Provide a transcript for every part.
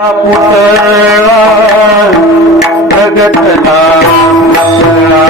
पुतळा प्रगटला पुतळा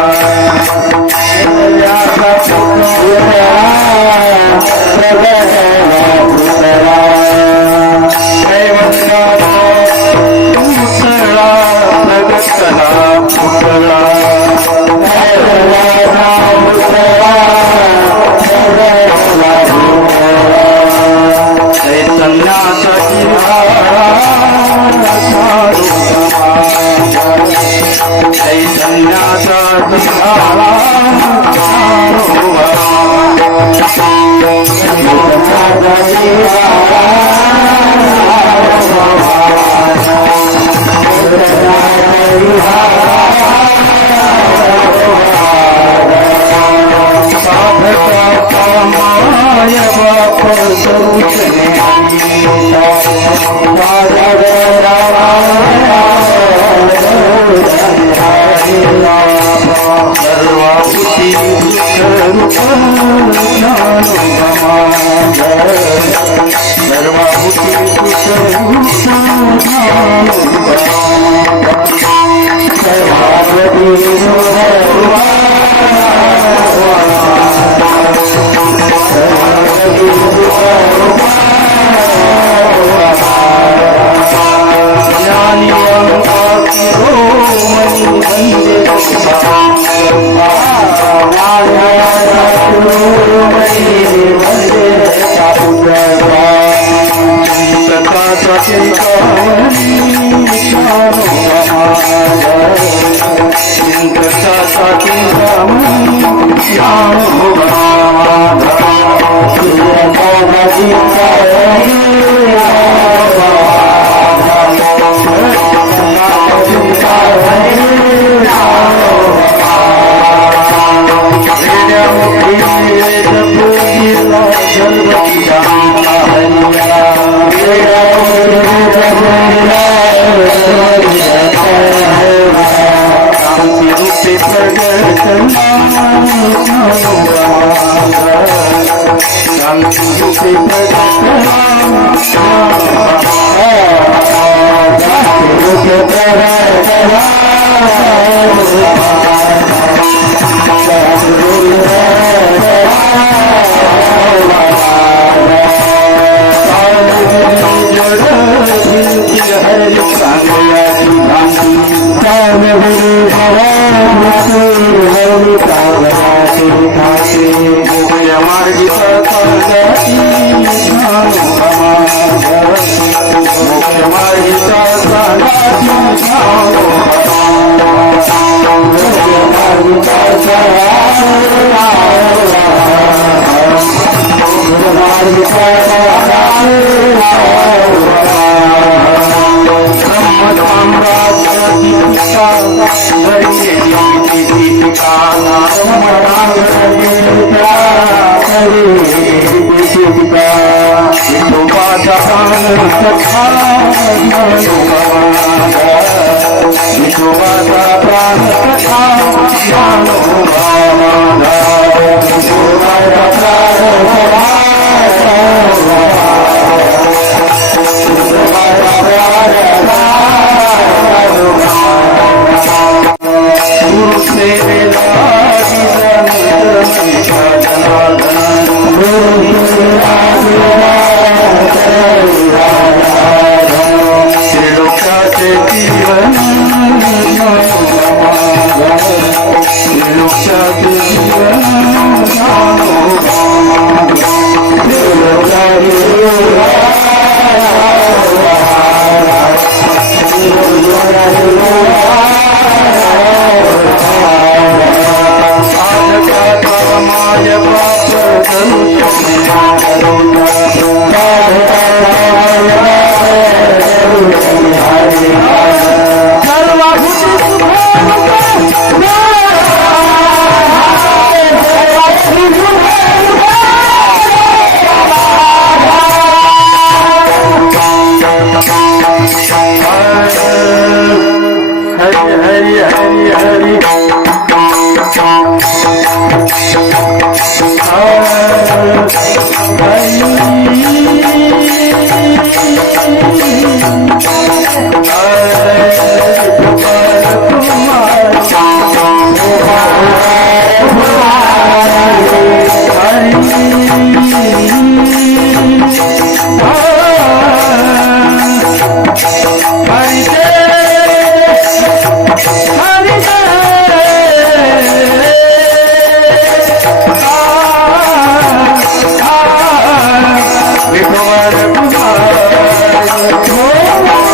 Oh,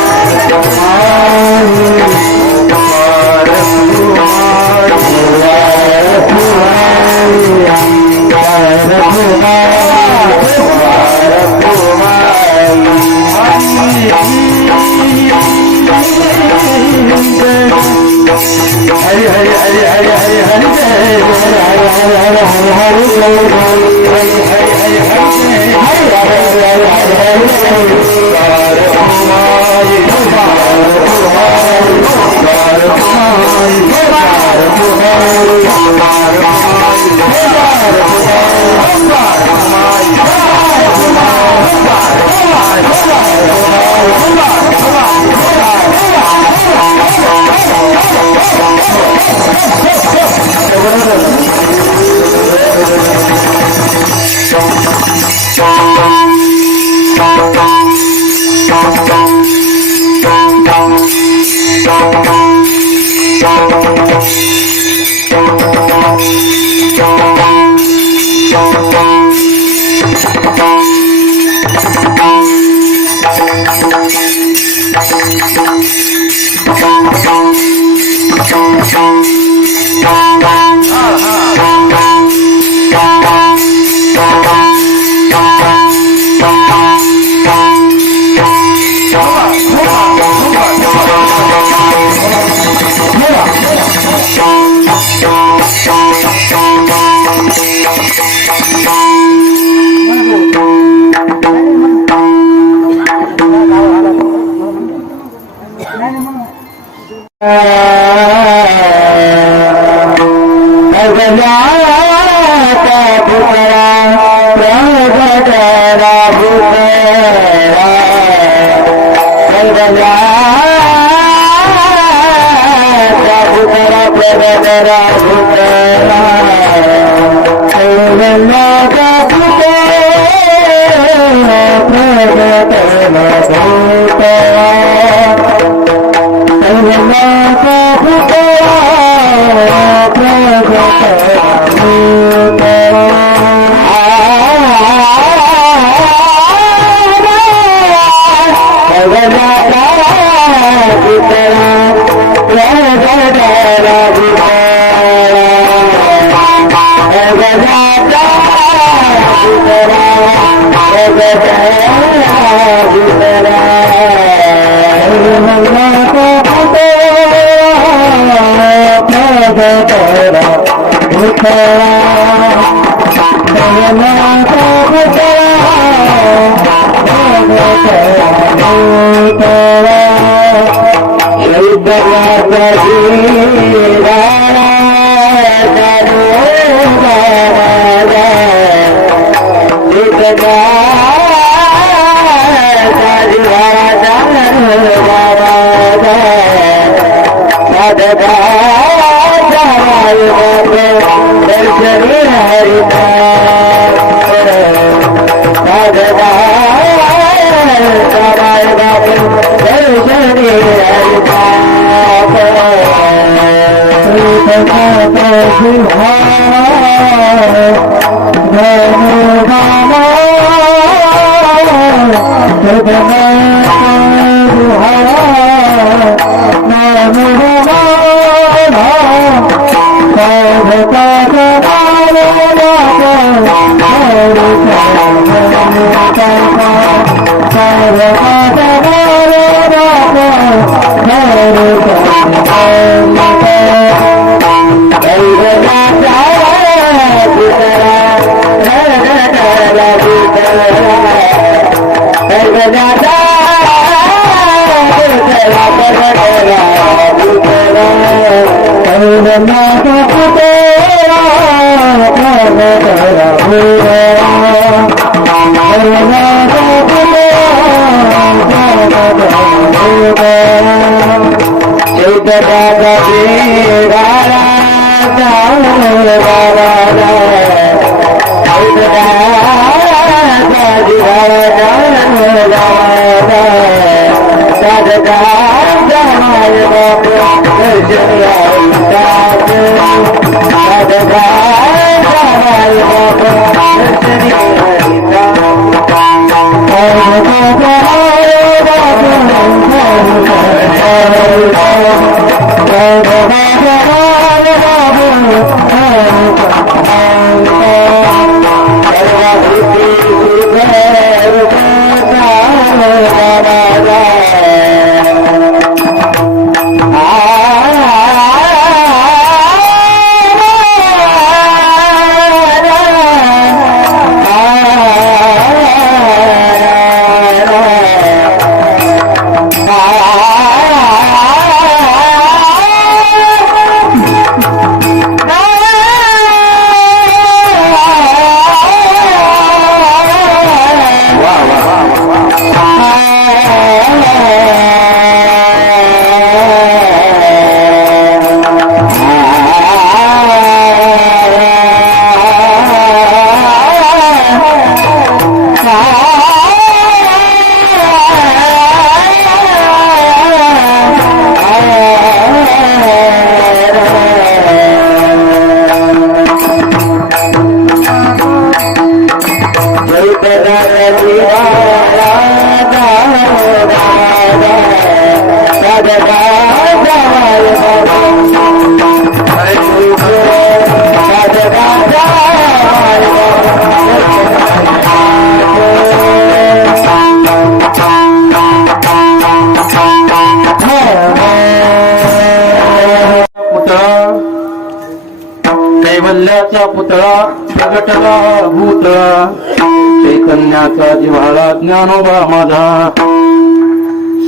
कैवल्याचा पुतळा प्रगटला भूतळा चैतन्याचा जिव्हाळा ज्ञानोबा माझा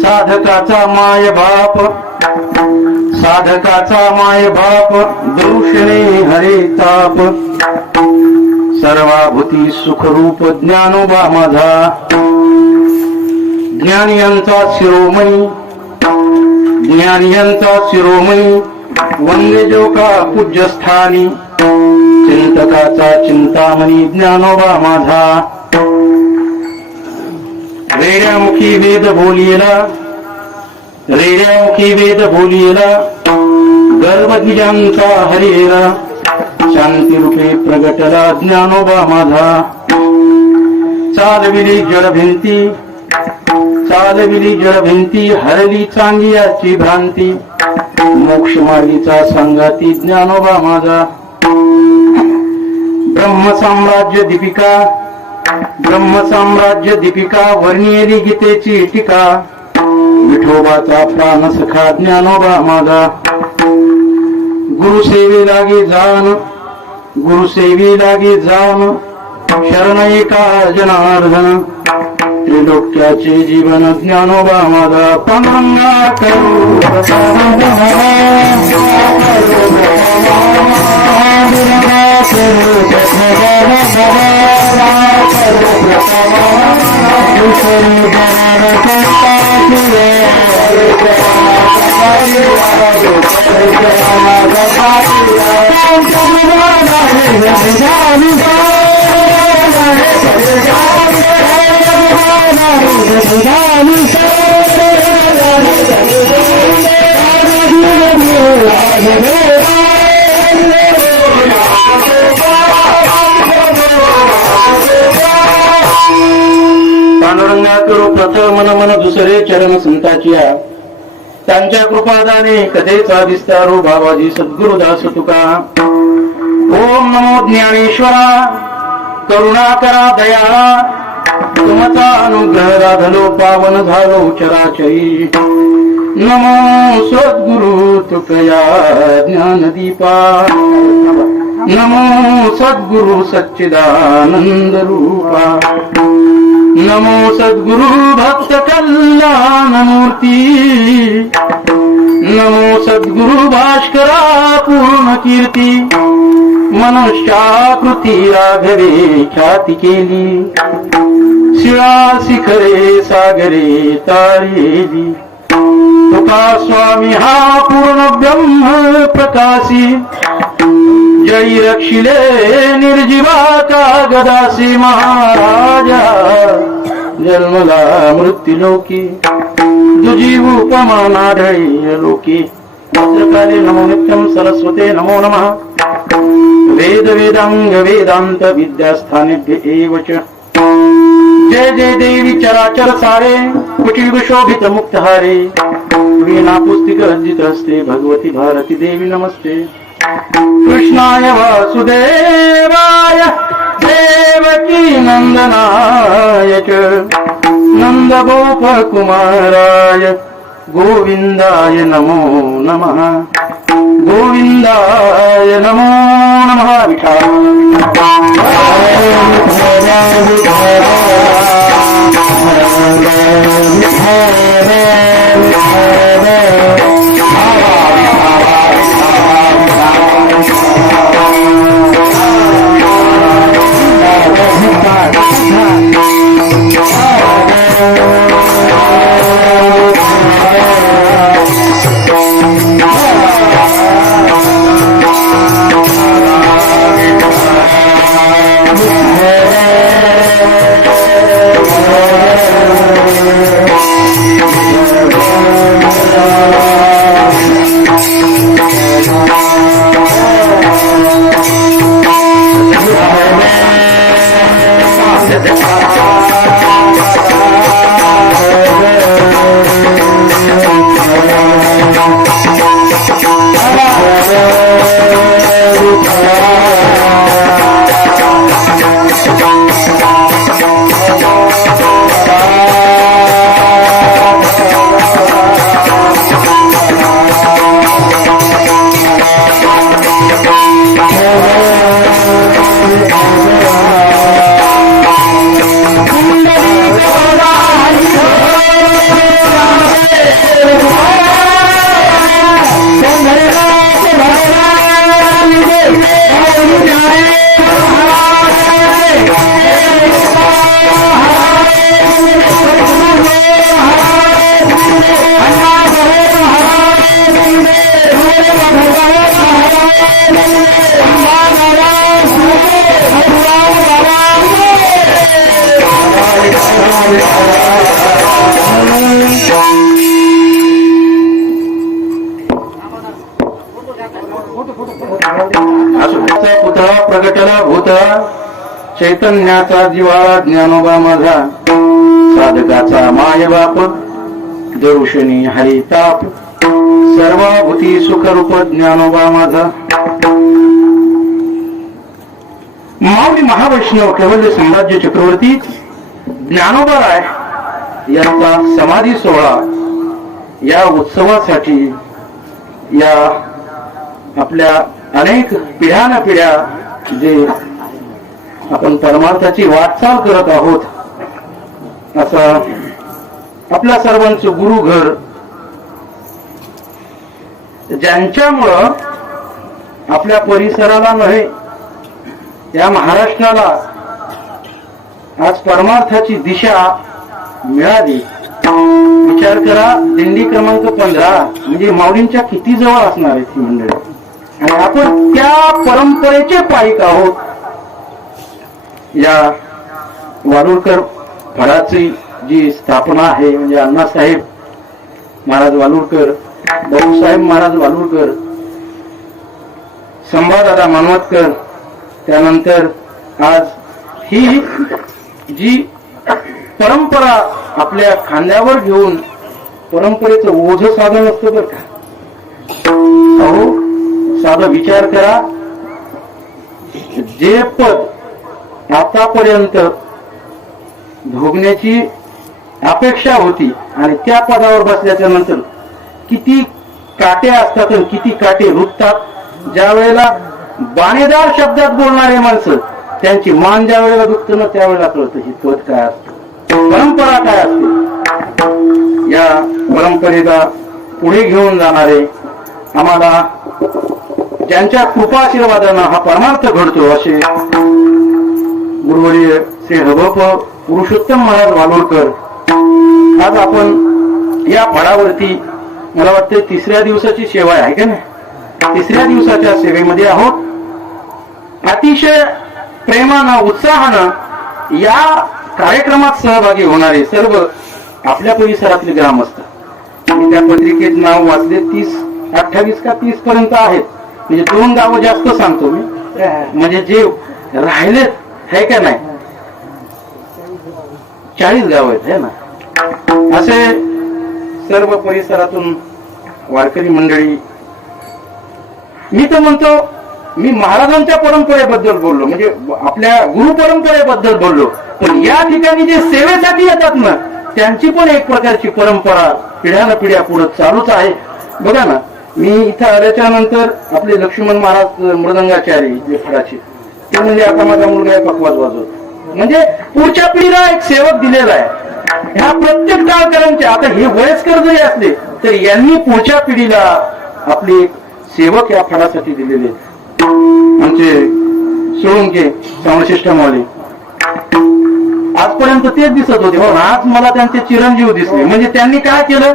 साधकाचा माय बाप दृष्णे हरे ताप सर्वाभूती सुखरूप ज्ञानोबा माझा ज्ञानियांचा शिरोमणी वंदे जो का पूज्यस्थानी चिंतकाचा चिंतामणी ज्ञानोबा माझा रेड्यामुखी वेद बोलियला गर्भगिजांचा हरिरा शांती रूपे प्रगटला ज्ञानोबा माझा चालविली जडभिंती हरली चांगियाची भ्रांती मोक्ष मार्गीचा संगाती ज्ञानोबा माझा ब्रह्मसाम्राज्य दीपिका वर्णियेली गीतेची टीका विठोबाचा प्राण सखा ज्ञानोबा माझा गुरुसेवी लागी जाण शरण एका जनार्दन त्रिलोक्याचे जीवन ज्ञानोबा माझा पांडुरंगा पांडुरंगा करू प्रथम मन दुसरे चरण संताचिया त्यांच्या कृपादाने कथेचा विस्तारो बाबाजी सद्गुरुदास तुका ओम नमो ज्ञानेश्वरा करुणा करा दयाळा तुमचा अनुग्रह राधलो पावन झालो चराचरी नमो सद्गुरु तुकया ज्ञानदीपा नमो सद्गुरु सच्चिदानंद रूपा नमो सद्गुरु भक्त कल्याण मूर्ती नमो सद्गुरु भास्करा पूर्ण कीर्ती मनुष्याकृती राघवे ख्याती केली शिळा शिखरे सागरे तारेली तुका स्वामी हा पूर्ण ब्रह्म प्रकाशी जय रक्षिले निर्जीवा का गदासी महाराजा जन्मला मृत्युलोकी दुजीव उपमाना लोकी वज्रकाले नमो नित्यं सरस्वते नमो नमः वेद वेदांग वेदांत विद्यास्थानेभ्य एव च जय जय देवी चराचर सारे कुटील विशोभित मुक्त हारे वीणा पुस्तिक रंजित हस्ते भगवती भारती देवी नमस्ते कृष्णाय वासुदेवाय देवकी नंदनाय च नंद गोप कुमाराय गोविंदाय नमो नमः गोविंदाय नमो नमः पुतळा प्रगटला भूतळा चैतन्याचा जिव्हाळा ज्ञानोबा माझा साधकाचा माय बाप दरुशनी हरिताप सर्वाभूती सुखरूप ज्ञानोबा माझा माऊली महावैष्णव कैवल्य साम्राज्य चक्रवर्ती ज्ञानोबा राय यांचा समाधी सोहळा या उत्सवासाठी या आपल्या अनेक पिढ्यानपिढ्या जे आपण परमार्थाची वाटचाल करत आहोत असं आपल्या सर्वांचं गुरुघर ज्यांच्यामुळं आपल्या परिसराला नव्हे या महाराष्ट्राला आज परमार्थाची दिशा मिळाली. विचार करा, दिंडी क्रमांक 15 म्हणजे माऊलींच्या किती जवळ असणार आहे ती मंडळी, आणि आपण त्या परंपरेचे पाईक आहोत. या वालुरकर फळाची जी स्थापना आहे म्हणजे अण्णासाहेब महाराज वालुरकर, भाऊसाहेब महाराज वालुरकर, संभादादा मानवतकर, त्यानंतर आज ही जी परंपरा आपल्या खांद्यावर घेऊन परंपरेचं ओझ साधन असतं बरं का. अहो साधा विचार करा, जे पद आतापर्यंत भोगण्याची अपेक्षा होती आणि त्या पदावर बसल्याच्या नंतर किती काटे असतात आणि किती काटे रुततात. ज्या वेळेला बाणेदार शब्दात बोलणारे माणसं त्यांची मान ज्या वेळेला दुखतं ना त्यावेळेला कळतं ही पद काय असतं, परंपरा काय असते. या परंपरेला पुढे घेऊन जाणारे आम्हाला ज्यांच्या कृपाशीर्वादानं हा परमार्थ घडतो असे गुरुवर्य श्री हबप पुरुषोत्तम महाराज वालुरकर. आज आपण या फळावरती मला वाटतं 3ऱ्या दिवसाची सेवा आहे का नाही, 3ऱ्या दिवसाच्या सेवेमध्ये आहोत. अतिशय प्रेमानं उत्साहानं या कार्यक्रमात सहभागी होणारे सर्व आपल्या परिसरातले ग्रामस्थ. त्या पत्रिकेत नाव वाचले 28 का 30 पर्यंत आहेत. म्हणजे 2 गावं जास्त सांगतो मी, म्हणजे जे राहिलेत है का नाही 40 गाव आहेत है ना. असे सर्व परिसरातून वारकरी मंडळी. मी तर म्हणतो, मी महाराजांच्या परंपरेबद्दल बोललो, म्हणजे आपल्या गुरु परंपरेबद्दल बोललो, पण या ठिकाणी जे सेवेसाठी येतात ना, त्यांची पण एक प्रकारची परंपरा पिढ्यानपिढ्या पुढे चालूच आहे. बघा ना, मी इथं आल्याच्या नंतर आपले लक्ष्मण महाराज मृदंगाचारी जे फडाचे, ते म्हणजे आता माझा मुलगा आहे पकवाज वाजवतो, म्हणजे पुढच्या पिढीला एक सेवक दिलेला आहे. ह्या प्रत्येक टाळकऱ्यांच्या, आता हे वयस्कर जरी असले तरी यांनी पुढच्या पिढीला आपले सेवक या फडासाठी दिलेले. आमचे सोळंके श्रवणशिष्टमावले आजपर्यंत तेच दिसत होते, हो आज मला त्यांचे चिरंजीव दिसले. म्हणजे त्यांनी काय केलं,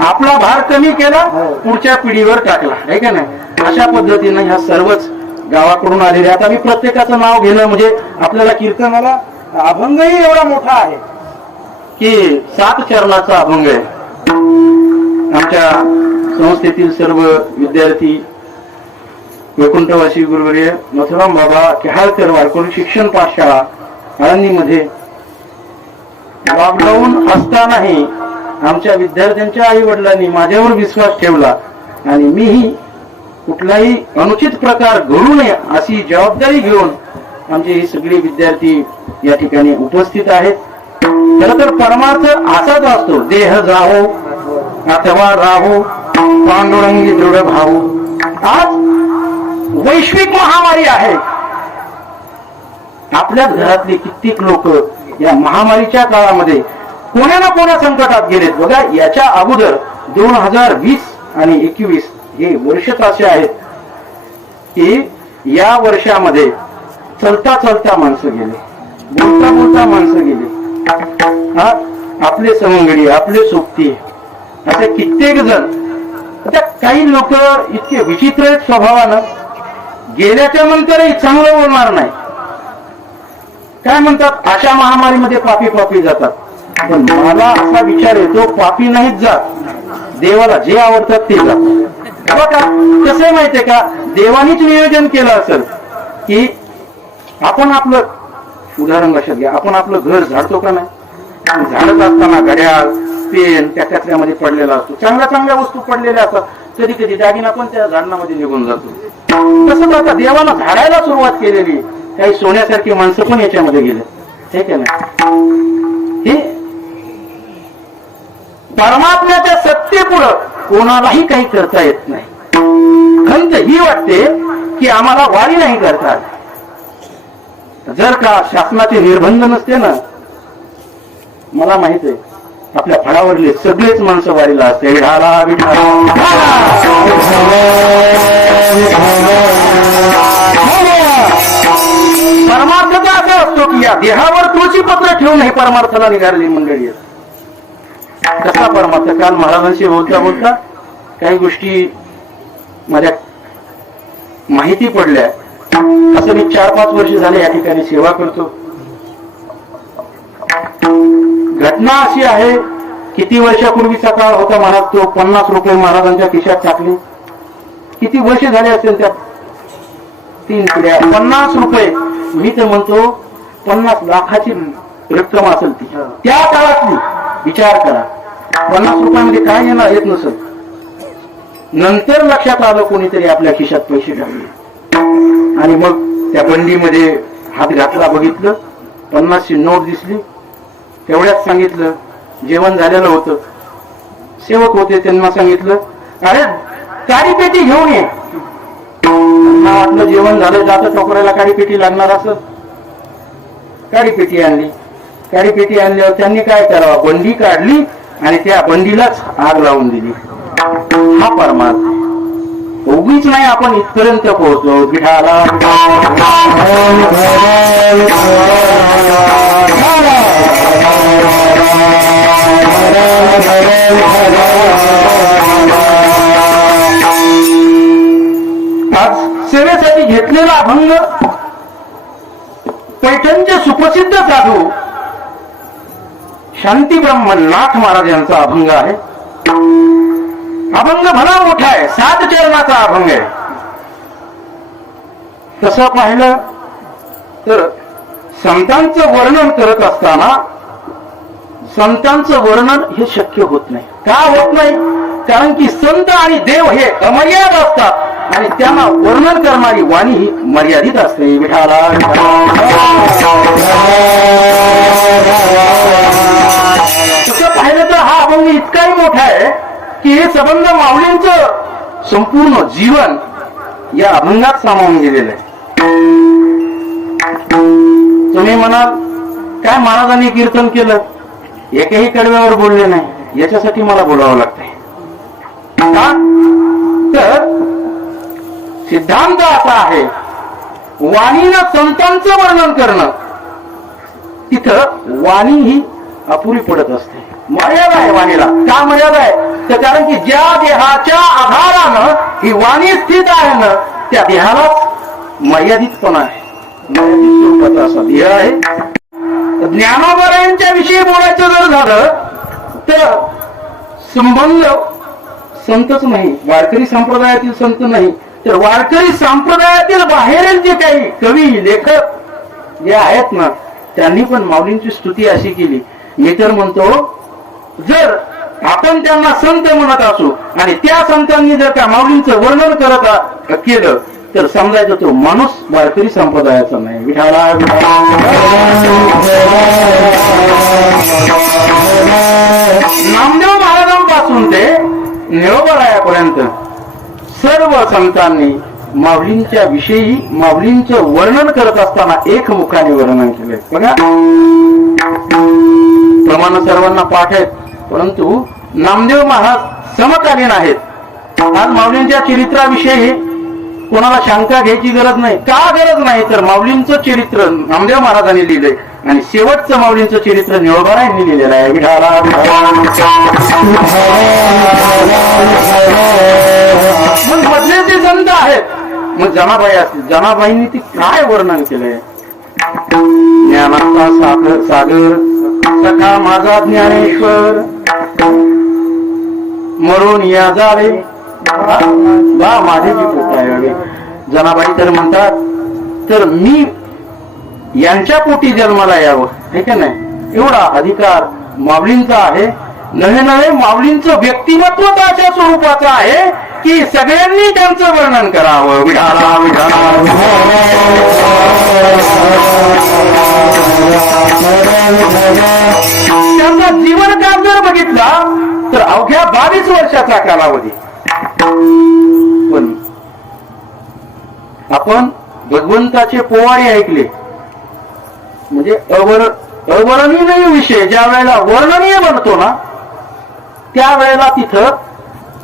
आपला भार कमी केला, पुढच्या पिढीवर टाकला, आहे का नाही. अशा पद्धतीने ह्या सर्वच गावाकडून आलेले. आता मी प्रत्येकाचं नाव घेणं म्हणजे आपल्याला कीर्तनाला अभंगही एवढा मोठा आहे की 7 चरणाचा अभंग आहे. आमच्या संस्थेतील सर्व विद्यार्थी, वैकुंठवासी गुरुवर्य मथुराम बाबा केहाळकर वारकरी शिक्षण पाठशाळा आळंदीमध्ये लॉकडाऊन असतानाही आमच्या विद्यार्थ्यांच्या आई वडिलांनी माझ्यावर विश्वास ठेवला आणि मीही कुठलाही अनुचित प्रकार घडू नये अशी जबाबदारी घेऊन आमचे हे सगळे विद्यार्थी या ठिकाणी उपस्थित आहेत. खरं तर परमार्थ असाच असतो, देह जावो अथवा राहो पांडुरंगी दृढ भाऊ. आज वैश्विक महामारी आहे. आपल्याच घरातले कित्येक लोक या महामारीच्या काळामध्ये कोण्या ना कोण्या संकटात गेलेत. बघा, याच्या अगोदर 2020 आणि 21 हे वर्षच असे आहेत की या वर्षामध्ये चलता चलता माणसं गेले, बोलता बोलता माणसं गेले. आपले सवंगडी, आपले सोबती, असे कित्येक जण. आता काही लोक इतके विचित्र आहेत स्वभावानं, गेल्याच्या नंतरही चांगलं बोलणार नाही. काय म्हणतात, अशा महामारीमध्ये पापी पापी जातात. पण मला असा विचार येतो, पापी नाहीच जात, देवाला जे आवडतात ते जातात. बघा कसं माहितीये का, देवानीच नियोजन केलं असेल की आपण आपलं, उदाहरण लक्षात घ्या, आपण आपलं घर झाडतो का नाही, झाडत असताना घड्याळ पेन त्या कचऱ्यामध्ये पडलेला असतो, चांगल्या चांगल्या वस्तू पडलेल्या असतात, कधी कधी दागिना पण त्या झाडांमध्ये निघून जातो. तसंच आता देवानं झाडायला सुरुवात केलेली, काही सोन्यासारखी माणसं पण याच्यामध्ये गेले, हे का नाही. हे परमात्म्याच्या सत्तेपुढं कोणालाही काही करता येत नाही. खंत ही वाटते की आम्हाला वारी नाही करता आली. जर का शासनाचे निर्बंध नसते ना, मला माहित आहे आपल्या फळावरले सगळेच माणसं वारीला असते. विठाला विठाला परमार्थाचा असा असतो की या देहावर तुळशी पत्र ठेवून हे परमार्थाला निघालेली मंडळी आहेत. कसा परमार्थ, काल महाराजांशी बोलता बोलता काही गोष्टी माझ्या माहिती पडल्या. असं मी 4-5 वर्ष झाले या ठिकाणी सेवा करतो. घटना अशी आहे, किती वर्षापूर्वीचा काळ होता महाराज, तो 50 रुपये महाराजांच्या खिशात टाकले. किती वर्ष झाले असेल त्या 3 पिढ्या. 50 रुपये, मी तर म्हणतो 50 लाखाची रक्कम असेल ती त्या काळातली. विचार करा, 50 रुपयामध्ये काय येणार येत नसेल. नंतर लक्षात आलं कोणीतरी आपल्या खिशात पैसे टाकले आणि मग त्या बंडीमध्ये हात घातला, बघितलं 50 ची नोट दिसली. तेवढ्यात सांगितलं, जेवण झालेलं होतं, सेवक होते, त्यांना सांगितलं, अरे काळी पेटी घेऊन ये. त्यांना वाटलं जेवण झालं, जातं टोकरायला काळी पेटी लागणार असं. काळी पेटी आणली. काळी पेटी आणल्यावर त्यांनी काय करावं, बंडी काढली आणि त्या बंडीलाच आग लावून दिली. हा परमार्थ. उगीच नाही आपण इथपर्यंत पोहोचलो. विठाला आज सेवेसाठी घेतलेला अभंग पैठणचे सुप्रसिद्ध साधू शांती ब्रह्मनाथ महाराज यांचा अभंग आहे. अभंग भला मोठा आहे, 7 चरणाचा अभंग आहे. तसं पाहिलं तर संतांचं वर्णन करत असताना संतांचं वर्णन हे शक्य होत नाही. का होत नाही? कारण की संत आणि देव हे अमर्याद असतात आणि त्यांना वर्णन करणारी वाणी ही मर्यादित असते. विठाला तसं पाहिलं तर हा अभंग इतकाही मोठा आहे की हे संबंध माऊलींचं संपूर्ण जीवन या अभंगात सामावून गेलेलं आहे. तुम्ही म्हणाल काय महाराजांनी कीर्तन केलं, एकही कडव्यावर बोलले नाही, याच्यासाठी मला बोलावं लागतंय. का तर सिद्धांत असा आहे, वाणीनं संतांचं वर्णन करणं तिथं वाणी ही अपुरी पडत असते. मर्यादा आहे वाणीला. का मर्यादा आहे? तर कारण की ज्या देहाच्या आधारानं ही वाणी स्थित आहे ना, त्या देहाला मर्यादितपणा आहे. मर्यादित स्वरूपाचा असा देह आहे. ज्ञानोबरायांच्या विषयी बोलायचं जर झालं तर संबंध संतच नाही, वारकरी संप्रदायातील संत नाही, तर वारकरी संप्रदायातील बाहेरील जे काही कवी लेखक जे आहेत ना, त्यांनी पण माऊलींची स्तुती अशी केली. मी तर म्हणतो, जर आपण त्यांना संत म्हणत असू आणि त्या संतांनी जर का माऊलींचं वर्णन करत केलं तर समजायचं तो माणूस वारकरी संप्रदायाचा नाही. विठाला नामदेव महाराजांपासून ते निळोबारायापर्यंत सर्व संतांनी माऊलींच्या विषयी माऊलींचं वर्णन करत असताना एकमुखाने वर्णन केले. बघा, प्रमाण सर्वांना पाठ आहेत, परंतु नामदेव महाराज समकालीन आहेत. आज माऊलींच्या चरित्राविषयी कोणाला शंका घ्यायची गरज नाही. का गरज नाही? तर माऊलींचं चरित्र नामदेव महाराजांनी लिहिलंय आणि शेवटचं माऊलींचं चरित्र निळोबारायांनी लिहिलेलं आहे. विठाला मग मधले ते संत आहेत. मग जनाबाई असतील, जनाबाईंनी ती काय वर्णन केलंय? ज्ञानाचा सागर सागर सखा माझा ज्ञानेश्वर मरून या झाले बा माझे जी पोट आहे. जनाबाई तर म्हणतात, तर मी यांच्या पोटी जन्माला यावं, हे का नाही? एवढा अधिकार माऊलींचा आहे. नवे नवे माऊलींचं व्यक्तिमत्व अशा स्वरूपाचं आहे की सगळ्यांनी त्यांचं वर्णन करावं. विठाला विठाला त्यांचा जीवनकाळ जर बघितला तर अवघ्या 22 वर्षाचा कालावधी. पण आपण भगवंताचे पोवाडे ऐकले म्हणजे अवर्णनीय विषय ज्या वेळेला वर्णनीय बनतो ना, त्यावेळेला तिथं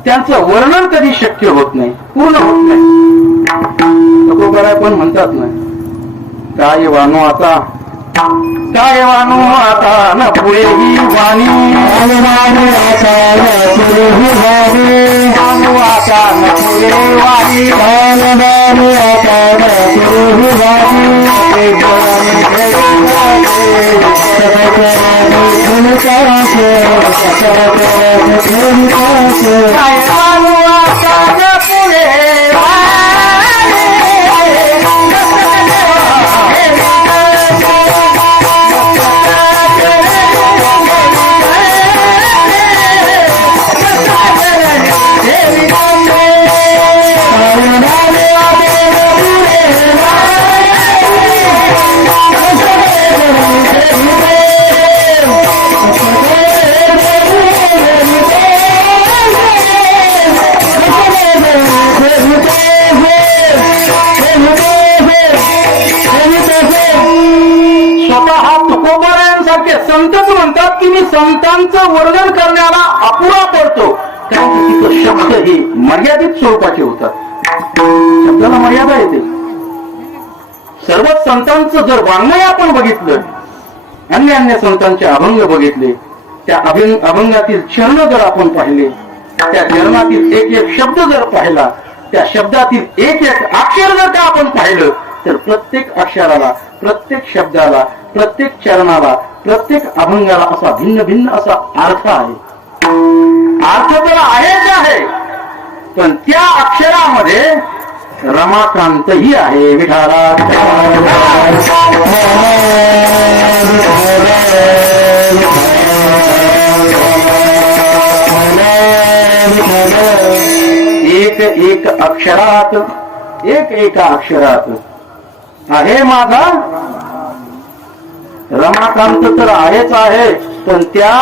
त्यांचं वर्णन कधी शक्य होत नाही, पूर्ण होत नाही. तुकोबाराय पण म्हणतात ना, काय वानो आता, काय वानो आता न पुढे ही वाणी, वानो आता न पुढे ही वाणी, वानो आता न पुढे वाणी, वानो आता न पुढे ही वाणी. संतच म्हणतात की मी संतांचं वर्णन करण्याला अपुरा पडतो, कारण की तिथं शब्द हे मर्यादित स्वरूपाचे होतात. शब्दाला मर्यादा येते. सर्वच संतांचं जर वाङ्मय आपण बघितलं, अन्य अन्य संतांचे अभंग बघितले, त्या अभंगातील चरण जर आपण पाहिले, त्या चरणातील एक एक शब्द जर पाहिला, त्या शब्दातील एक एक अक्षर जर का आपण पाहिलं, तर प्रत्येक अक्षराला, प्रत्येक शब्दाला, प्रत्येक चरणाला, प्रत्येक अभंगाला असा भिन्न भिन्न असा अर्थ आहे. अर्थ तर आहेच आहे, पण त्या अक्षरामध्ये रमाकांतही आहे. विठाला एक एक अक्षरात एक एका अक्षरात आहे माझा रमाकांत तर आहेच आहे, पण त्या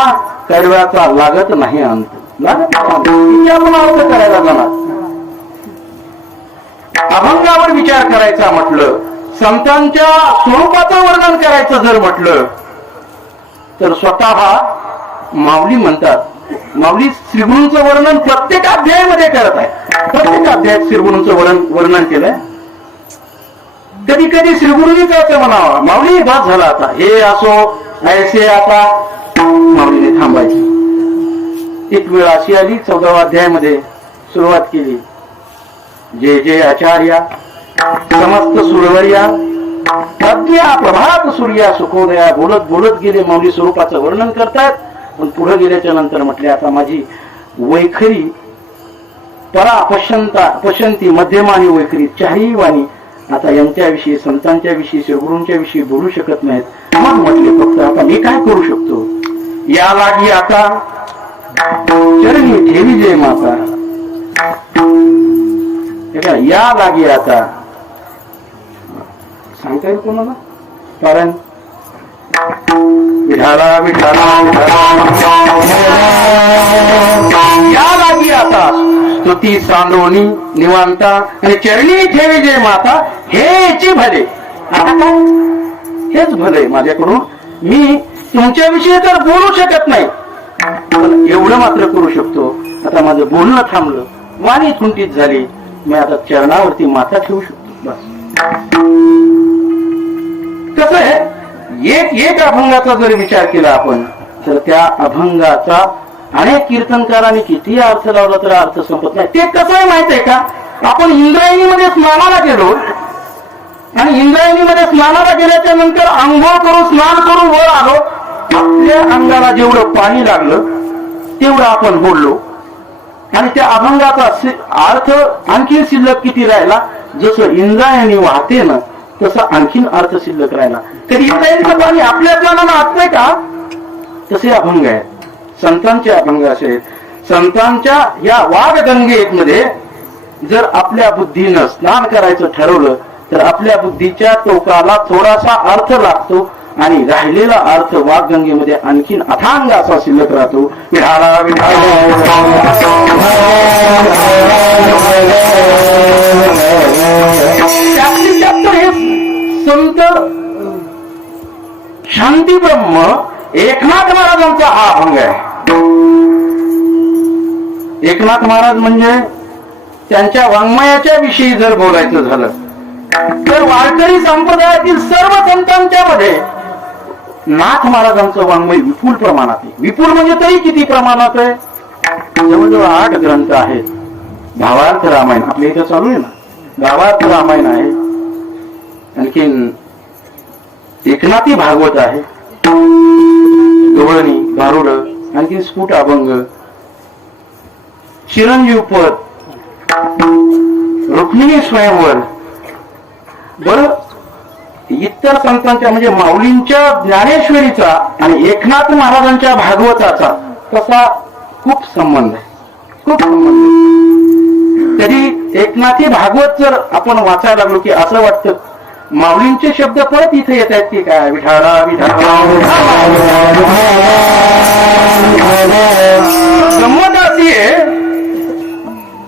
कडव्याचा लागत नाही अंत, लागत नाही आपण अर्थ करायला जाणार. अभंगावर विचार करायचा म्हटलं, संतांच्या स्वरूपाचं वर्णन करायचं जर म्हटलं तर स्वतः माऊली म्हणतात, माऊली श्रीगुरूंचं वर्णन प्रत्येक अध्यायामध्ये करत आहे. प्रत्येक अध्यायात श्रीगुरूंचं वर्णन केलंय. कधी कधी श्रीगुरूंनी काय म्हणावा, माऊली बस झाला आता, हे असो ऐसे, आता माऊलीने थांबायची. एक वेळ अशी आली 14व्या अध्यायामध्ये सुरुवात केली, जे जे आचार्या समस्त सुरवर्या प्रज्ञा प्रभात सूर्या सुखोदया, बोलत बोलत गेले माऊली स्वरूपाचं वर्णन करतात. पण पुढे गेल्याच्या नंतर म्हटले, आता माझी वैखरी परा पशंती मध्यमा आणि वैखरी चारही वाणी आता यांच्याविषयी, संतांच्या विषयी, श्रीगुरूंच्या विषयी बोलू शकत नाहीत. मग म्हटले, फक्त आता मी काय करू शकतो, या लागी आता चरणी ठेवी जय माता, या लागी आता सांगता येईल कोणाला, कारण विठाला विठाला या लागी आता स्तुती सांडोनी निवांता आणि चरणी ठेवी जय माता, हेची भले. आता काय हेच भले माझ्याकडून, मी तुमच्याविषयी तर बोलू शकत नाही, पण एवढं मात्र करू शकतो. आता माझं बोलणं थांबलं, वाणी खुंटीत झाली, मी आता चरणावरती माता ठेवू शकतो. बस कसं आहे, एक एक अभंगाचा जर विचार केला आपण तर त्या अभंगाचा अनेक कीर्तनकारांनी किती अर्थ लावला तर अर्थ संपत नाही. ते कसं आहे माहित आहे का, आपण इंद्रायणीमध्ये स्नानाला गेलो आणि इंद्रायणीमध्ये स्नानाला गेल्याच्या नंतर आंघोळ करून स्नान करून वर आलो, आपल्या अंगाला जेवढं पाणी लागलं तेवढं आपण बोललो आणि त्या अभंगाचा अर्थ आणखी शिल्लक किती राहिला, जसं इंद्रायणी वाहते ना तसा आणखीन अर्थ शिल्लक राहिला. कधी इंद्रायणीचं पाणी आपल्या स्नानाला आटलंय का, तसे अभंग आहेत. संतांचे अभंग असे आहेत. संतांच्या या वाघगंगेमध्ये जर आपल्या बुद्धीनं स्नान करायचं ठरवलं तर आपल्या बुद्धीच्या टोकाला थोडासा अर्थ लागतो आणि राहिलेला अर्थ वाघगंगेमध्ये आणखीन अथांग असा शिल्लक राहतो. विठाला हे संत शांती ब्रह्म एकनाथ महाराजांचा हा अभंग आहे. एकनाथ महाराज म्हणजे त्यांच्या वाङ्मयाच्या विषयी जर बोलायचं झालं तर वारकरी संप्रदायातील सर्व संतांच्या मध्ये नाथ महाराजांचं वाङ्मय विपुल प्रमाणात आहे. विपुल म्हणजे तरी किती प्रमाणात आहे, जवळजवळ 8 ग्रंथ आहेत. भावार्थ रामायण आपल्या इथं चालू आहे ना, भावार्थ रामायण आहे, आणखीन एकनाथी भागवत आहे, गवळणी भारुड, आणखी स्फुट अभंग, चिरंजीव पद, रुक्मिणी स्वयंवर. बर इतर संतांच्या म्हणजे माऊलींच्या ज्ञानेश्वरीचा आणि एकनाथ महाराजांच्या भागवताचा तसा खूप संबंध आहे, खूप संबंध आहे. कधी एकनाथी भागवत जर आपण वाचायला लागलो की असं वाटतं माऊलींचे शब्द परत इथे येत आहेत की काय, विठाला विठाला. गंमत अशी आहे,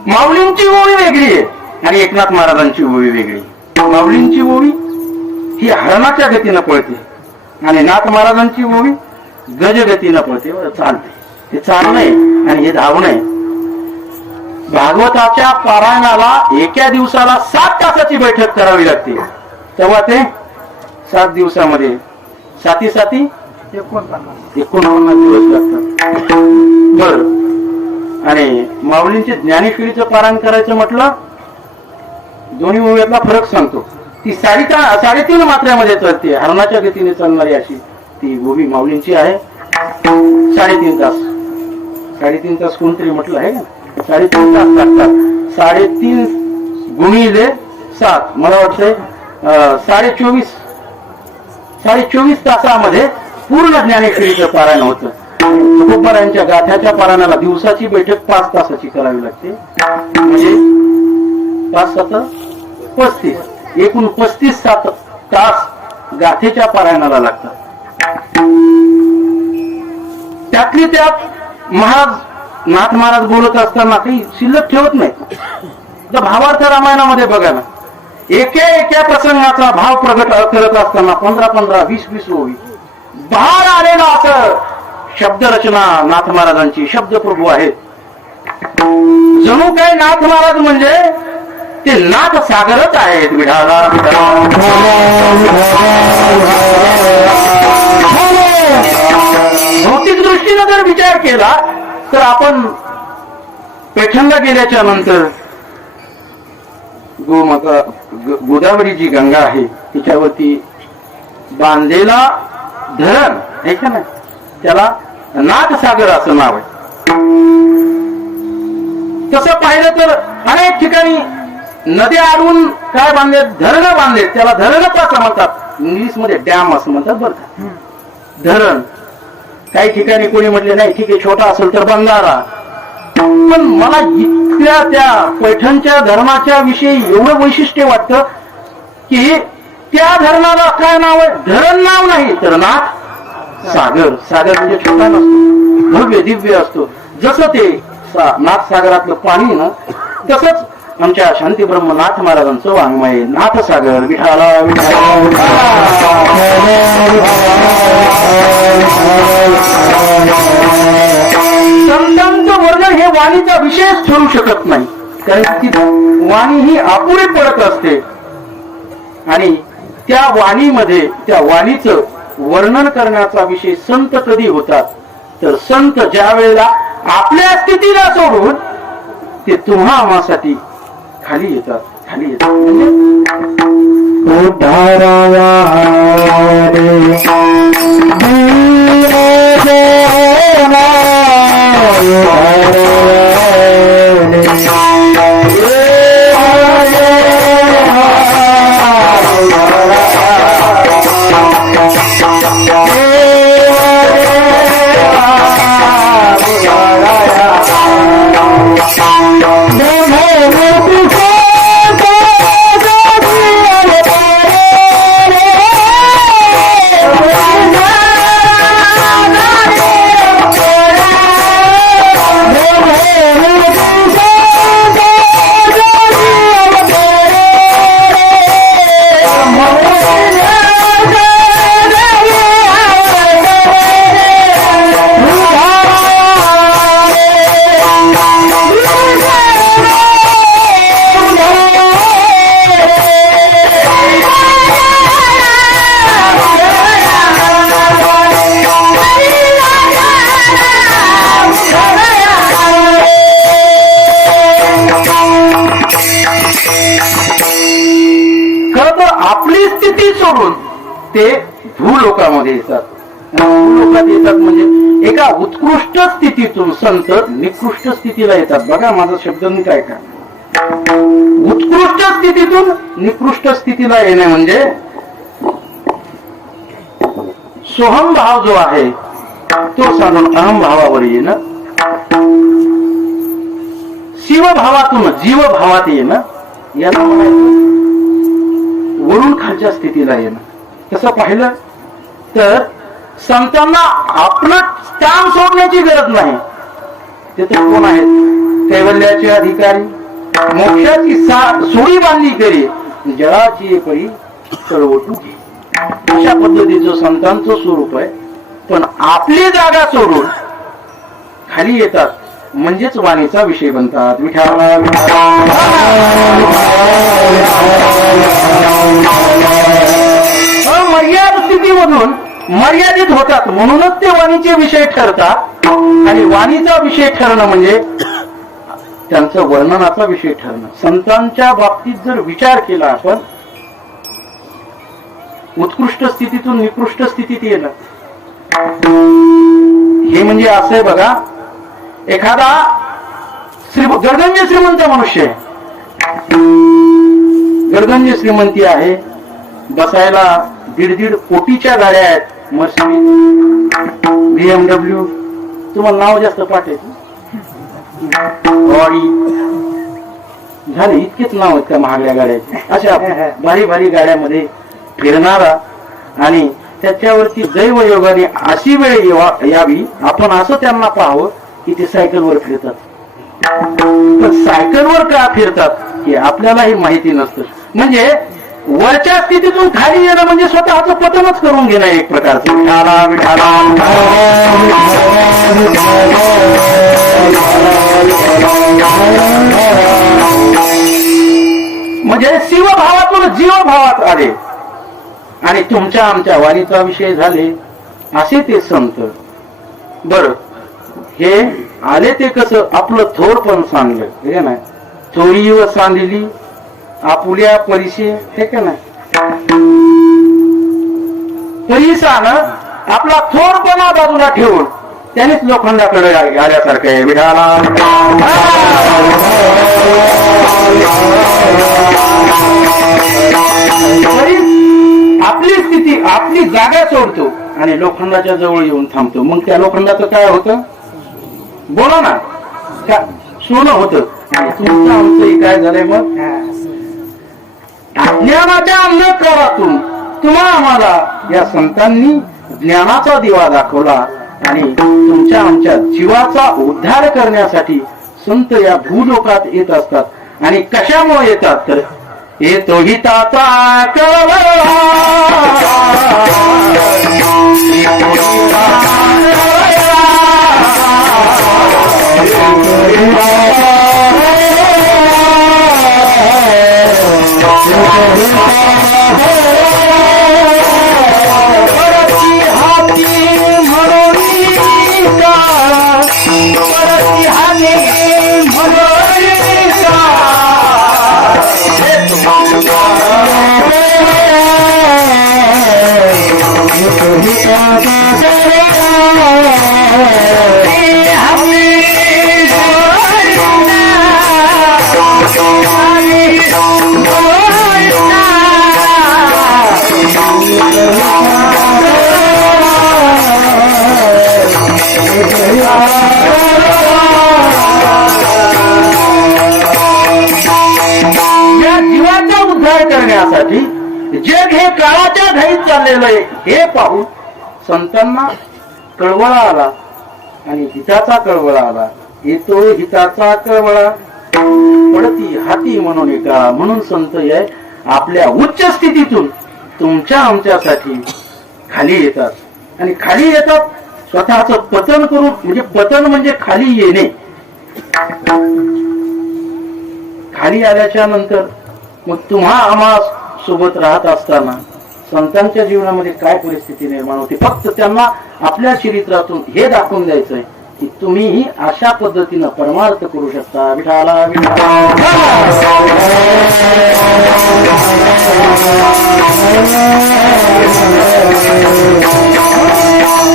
माऊलींची ओवी वेगळी आहे आणि एकनाथ महाराजांची ओवी वेगळी. माऊलींची ओवी ही हरणाच्या गतीनं पळते आणि नाथ महाराजांची ओवी गजगतीनं पळते, चालते. हे चालणंय आणि हे धावणंय. भागवताच्या पारायणाला एका दिवसाला 7 तासाची बैठक करावी लागते, तेव्हा ते 7 दिवसामध्ये 7 7 49 दिवस लागतात. बर आणि माऊलींचे ज्ञानेश्वरीचं पारायण करायचं म्हटलं, दोन्ही ओव्यातला फरक सांगतो. ती 3.5 मात्र्यामध्ये चालते, हरणाच्या गतीने चालणारी अशी ती ओवी माऊलींची आहे. 3.5 तास, 3.5 तास कोणतरी म्हटलं आहे ना, 3.5 तास लागतात. 3.5 गुणिले 7 मला वाटतंय 24 तासामध्ये पूर्ण ज्ञानेश्वरीचं पारायण होतं. तुकोबारायांच्या गाथ्याच्या पारायणाला दिवसाची बैठक 5 तासाची करावी लागते. म्हणजे 5×7=35, एकूण 35 तास गाथेच्या पारायणाला लागतात. त्यातली त्यात नाथ महाराज बोलत असताना काही शिल्लक ठेवत नाही. तर भावार्थ रामायणामध्ये बघा ना, एका प्रसंगाचा भाव प्रगट करत असताना 15-15, 20-20 ओळी भार आलेला असं शब्दरचना नाथ महाराजांची शब्दप्रभू आहेत. जणू काय नाथ महाराज म्हणजे ते नाथ सागरच आहेत. विठाला भौतिक दृष्टीने जर विचार केला तर आपण पैठणला गेल्याच्या नंतर गोदावरी जी गंगा आहे तिच्यावरती बांधलेला धरण आहे का नाही, त्याला नाथसागर असं नाव आहे. तसं पाहिलं तर अनेक ठिकाणी नद्या अडवून काय बांधले, धरण बांधले, त्याला धरणच असं म्हणतात. इंग्लिश मध्ये डॅम असं म्हणतात बरं का. धरण काही ठिकाणी कोणी म्हटले नाही ठीक आहे छोटा असेल तर बंधारा. पण मला इतक्या त्या पैठणच्या धरणाच्या विषयी एवढं वैशिष्ट्य वाटतं की त्या धरणाला काय नाव आहे, धरण नाव नाही तर नाथ सागर. सागर म्हणजे छोटा नसतो, भव्य दिव्य असतो. जसं ते नाथ सागरातलं पाणी ना, तसंच आमच्या शांतीब्रह्म नाथ महाराजांचं वाङ्मय नाथ सागर. विठाला संतांचं वर्णन हे वाणीचा विषयच ठरू शकत नाही, कारण ती वाणी ही अपुरी पडत असते. आणि त्या वाणीमध्ये त्या वाणीचं वर्णन करण्याचा विषय संत कधी होतात तर संत ज्या वेळेला आपल्या स्थितीला सोडून ते तुम्हा आम्हासाठी खाली येतात. म्हणजे ते भूलोकामध्ये येतात. भूलोकात येतात म्हणजे एका उत्कृष्ट स्थितीतून संत निकृष्ट स्थितीला येतात. बघा माझा शब्द मी काय का, उत्कृष्ट स्थितीतून निकृष्ट स्थितीला येणे म्हणजे सोहम भाव जो आहे तो साधून अहम भावावर येणं, शिवभावातून जीवभावात येणं, याला वरून खालच्या स्थितीला येणं. तसं पाहिलं तर संतांना आपलं काम सोडण्याची गरज नाही. ते तर कोण आहेत, कैवल्याचे अधिकारी, मोक्षाची सोयी बांधली करी, जळाची परी चळवटू घे. अशा पद्धतीचं संतांचं स्वरूप आहे. पण आपली जागा सोडून खाली येतात म्हणजेच वाणीचा विषय बनतात. विठाला मर्यादित स्थितीमधून मर्यादित होतात म्हणूनच ते वाणीचे विषय ठरतात. आणि वाणीचा विषय ठरणं म्हणजे त्यांचं वर्णनाचा विषय ठरणं. संतांच्या बाबतीत जर विचार केला आपण, उत्कृष्ट स्थितीतून निकृष्ट स्थितीत येणं हे म्हणजे असं आहे बघा, एखादा गरगंज श्रीमंत मनुष्य आहे, गरगंज श्रीमंती आहे, बसायला 1.5 कोटीच्या गाड्या आहेत, मर्सिडीज, BMW, तुम्हाला नाव जास्त पाठायचं ऑडी झाले, इतकेच नाव आहेत त्या महागड्या गाड्याचे. अशा भारी भारी गाड्यामध्ये फिरणारा आणि त्याच्यावरती दैवयोगाने अशी वेळ यावी आपण असं त्यांना पाहावं की ते सायकलवर फिरतात. पण सायकलवर का फिरतात हे आपल्यालाही माहिती नसतं. म्हणजे वरच्या स्थितीतून खाली येणं म्हणजे स्वतःच पतनच करून घेणं एक प्रकारचं. विठाला विठाला म्हणजे शिवभावातून जीवभावात आले आणि तुमच्या आमच्या वाणीचा विषय झाले असे ते संत. बर हे आले ते कसं आपलं थोर पण सांगलं हे नाही, थोडी व सांदिली आपुल्या परिशी हे का नाही, परिसानं आपला थोरपणा बाजूला ठेवून त्यानेच लोखंडाकडे आल्यासारखं आहे. विठाला आपली स्थिती आपली जागा सोडतो आणि लोखंडाच्या जवळ येऊन थांबतो. मग त्या लोखंडाचं काय होतं बोला ना, सोनं होतं. तुमचं आमचं काय झालंय मग ज्ञानाच्या अंधकारातून तुम्हा आम्हाला या संतांनी ज्ञानाचा दिवा दाखवला आणि तुमच्या आमच्या जीवाचा उद्धार करण्यासाठी संत या भूलोकात येत असतात. आणि कशामुळे येतात तर येतो हिताचा कळवळा, करण्यासाठी जग हे काळाच्या घाईत चाललेलं आहे हे पाहून संतांना कळवळा आला आणि हिताचा कळवळा आला. येतो हिताचा कळवळा पडती हाती म्हणून एका. म्हणून संत आहे आपल्या उच्च स्थितीतून तुमच्या आमच्यासाठी खाली येतात आणि खाली येतात स्वतःच पतन करून. म्हणजे पतन म्हणजे खाली येणे. खाली आल्याच्या नंतर मग तुम्हा आम्हा सोबत राहत असताना संतांच्या जीवनामध्ये काय परिस्थिती निर्माण होते फक्त त्यांना आपल्या चरित्रातून हे दाखवून द्यायचंय की तुम्हीही अशा पद्धतीनं परमार्थ करू शकता. विठाला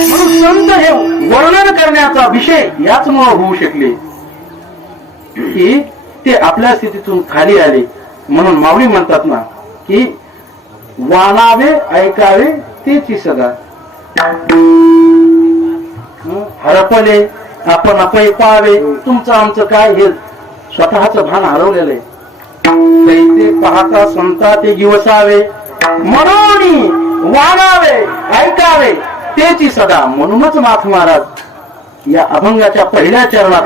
म्हणून संत हे वर्णन करण्याचा विषय याचमुळे होऊ शकले की ते आपल्या स्थितीतून खाली आले. म्हणून माऊली म्हणतात ना की वानावे ऐकावे तेची सदा, हरपले आपण अपय पाहावे. तुमचं आमचं काय हे स्वतःच भान हरवलेलं आहे. ते पाहता संता ते दिवसावे म्हणून वानावे ऐकावे तेची सदा. म्हणूनच नाथ महाराज या अभंगाच्या पहिल्या चरणात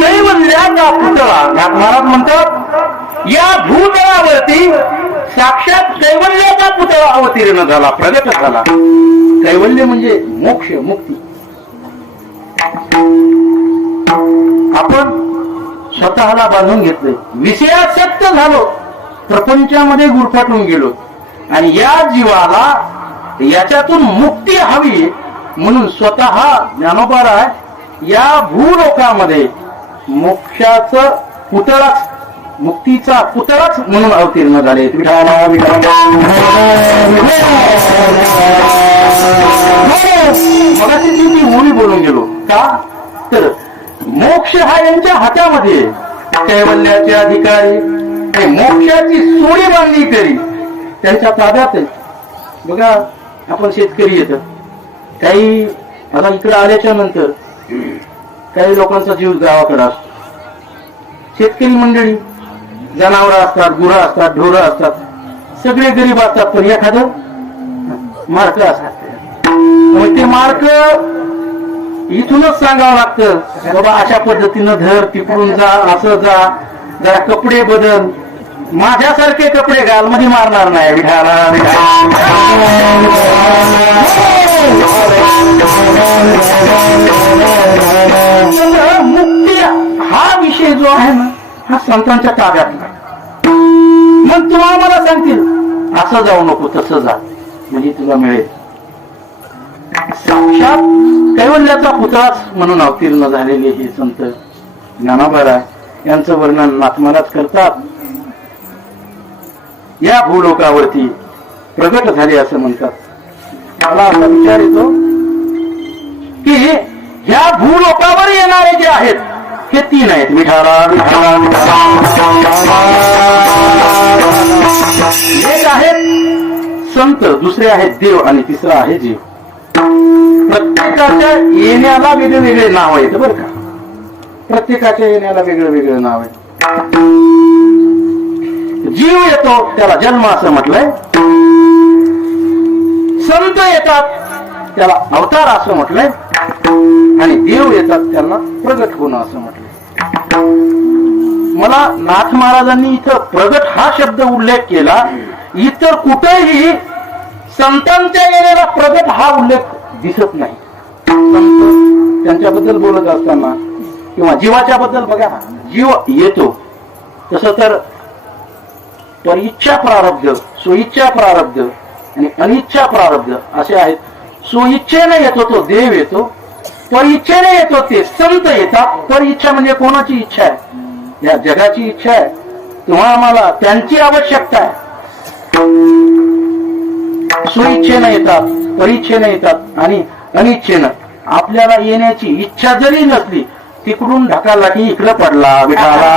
कैवल्याचा पुतळा महाराज म्हणतात या भूतलावरती साक्षात कैवल्याचा पुतळा अवतीर्ण झाला, प्रगट झाला. कैवल्य म्हणजे मोक्ष, मुक्ती. आपण स्वतःला बांधून घेतले, विषयासक्त झालो, प्रपंचामध्ये गुरफाटून गेलो आणि या जीवाला याच्यातून मुक्ती हवी म्हणून स्वतः ज्ञानोबा या भूलोकामध्ये मोक्षाचं पुतळाच, मुक्तीचा पुतळाच म्हणून अवतीर्ण झाले. मगाशी मी ओळी बोलून गेलो का, तर मोक्ष हा यांच्या हातामध्ये, कैवल्याचे अधिकारी मोक्षाची सोडी बांधली तरी त्यांच्या ताब्यात आहे. बघा आपण शेतकरी येत काही, आता इकडे आल्याच्या नंतर काही लोकांचा जीव गावाकडे असतो. शेतकरी मंडळी, जनावरं असतात, गुरं असतात, ढोरं असतात, सगळे गरीब असतात, पण एखादं मार्क असतात. मग ते मार्क इथूनच सांगावं लागतं, बाबा अशा पद्धतीनं धर, तिकडून जा, असं जा, जरा कपडे बदल, माझ्यासारखे कपडे घाल, मध्ये मारणार नाही. मुक्ती हा विषय जो आहे ना, हा संतांच्या ताब्यातला. मग तुम्हाला मला सांगतील असं जाऊ नको, तसं जा, म्हणजे तुला मिळेल. साक्षात कैवल्याचा पुतळाच म्हणून अवतीर्ण झालेले हे संत ज्ञानोबा यांचं वर्णन नाथ महाराज करतात. या भूलोकावरती प्रगट झाले असं म्हणतात. मला असा विचार येतो की ह्या भूलोकावर येणारे जे आहेत हे तीन आहेत. विठाला एक आहेत संत, दुसरे आहेत देव आणि तिसरा आहे जीव. प्रत्येकाच्या येण्याला वेगळे वेगळे नाव आहेत बरं का, प्रत्येकाच्या येण्याला वेगळं वेगळं नाव आहे. जीव येतो त्याला जन्म असं म्हटलंय, संत येतात त्याला अवतार असं म्हटलंय आणि देव येतात त्यांना प्रगट होणं असं म्हटलंय. मला नाथ महाराजांनी इथं प्रगट हा शब्द उल्लेख केला, इतर कुठेही संतांच्या येण्याला प्रगट हा उल्लेख दिसत नाही. संत त्यांच्याबद्दल बोलत असताना किंवा जीवाच्या बद्दल बघा, जीव येतो तसं तर परिच्छा प्रारब्ध, स्वइच्छा प्रारब्ध आणि अनिच्छा प्रारब्ध असे आहेत. स्वइच्छेने येतो तो देव येतो, परिच्छेने येतो ते संत येतात. परिच्छा म्हणजे कोणाची इच्छा आहे, या जगाची इच्छा आहे, तुम्हाला मला त्यांची आवश्यकता आहे. स्वइच्छेने येतात, परिच्छेने येतात आणि अनिच्छेनं आपल्याला येण्याची इच्छा जरी नसली तिकडून ढकलला की इकडं पडला विठाला.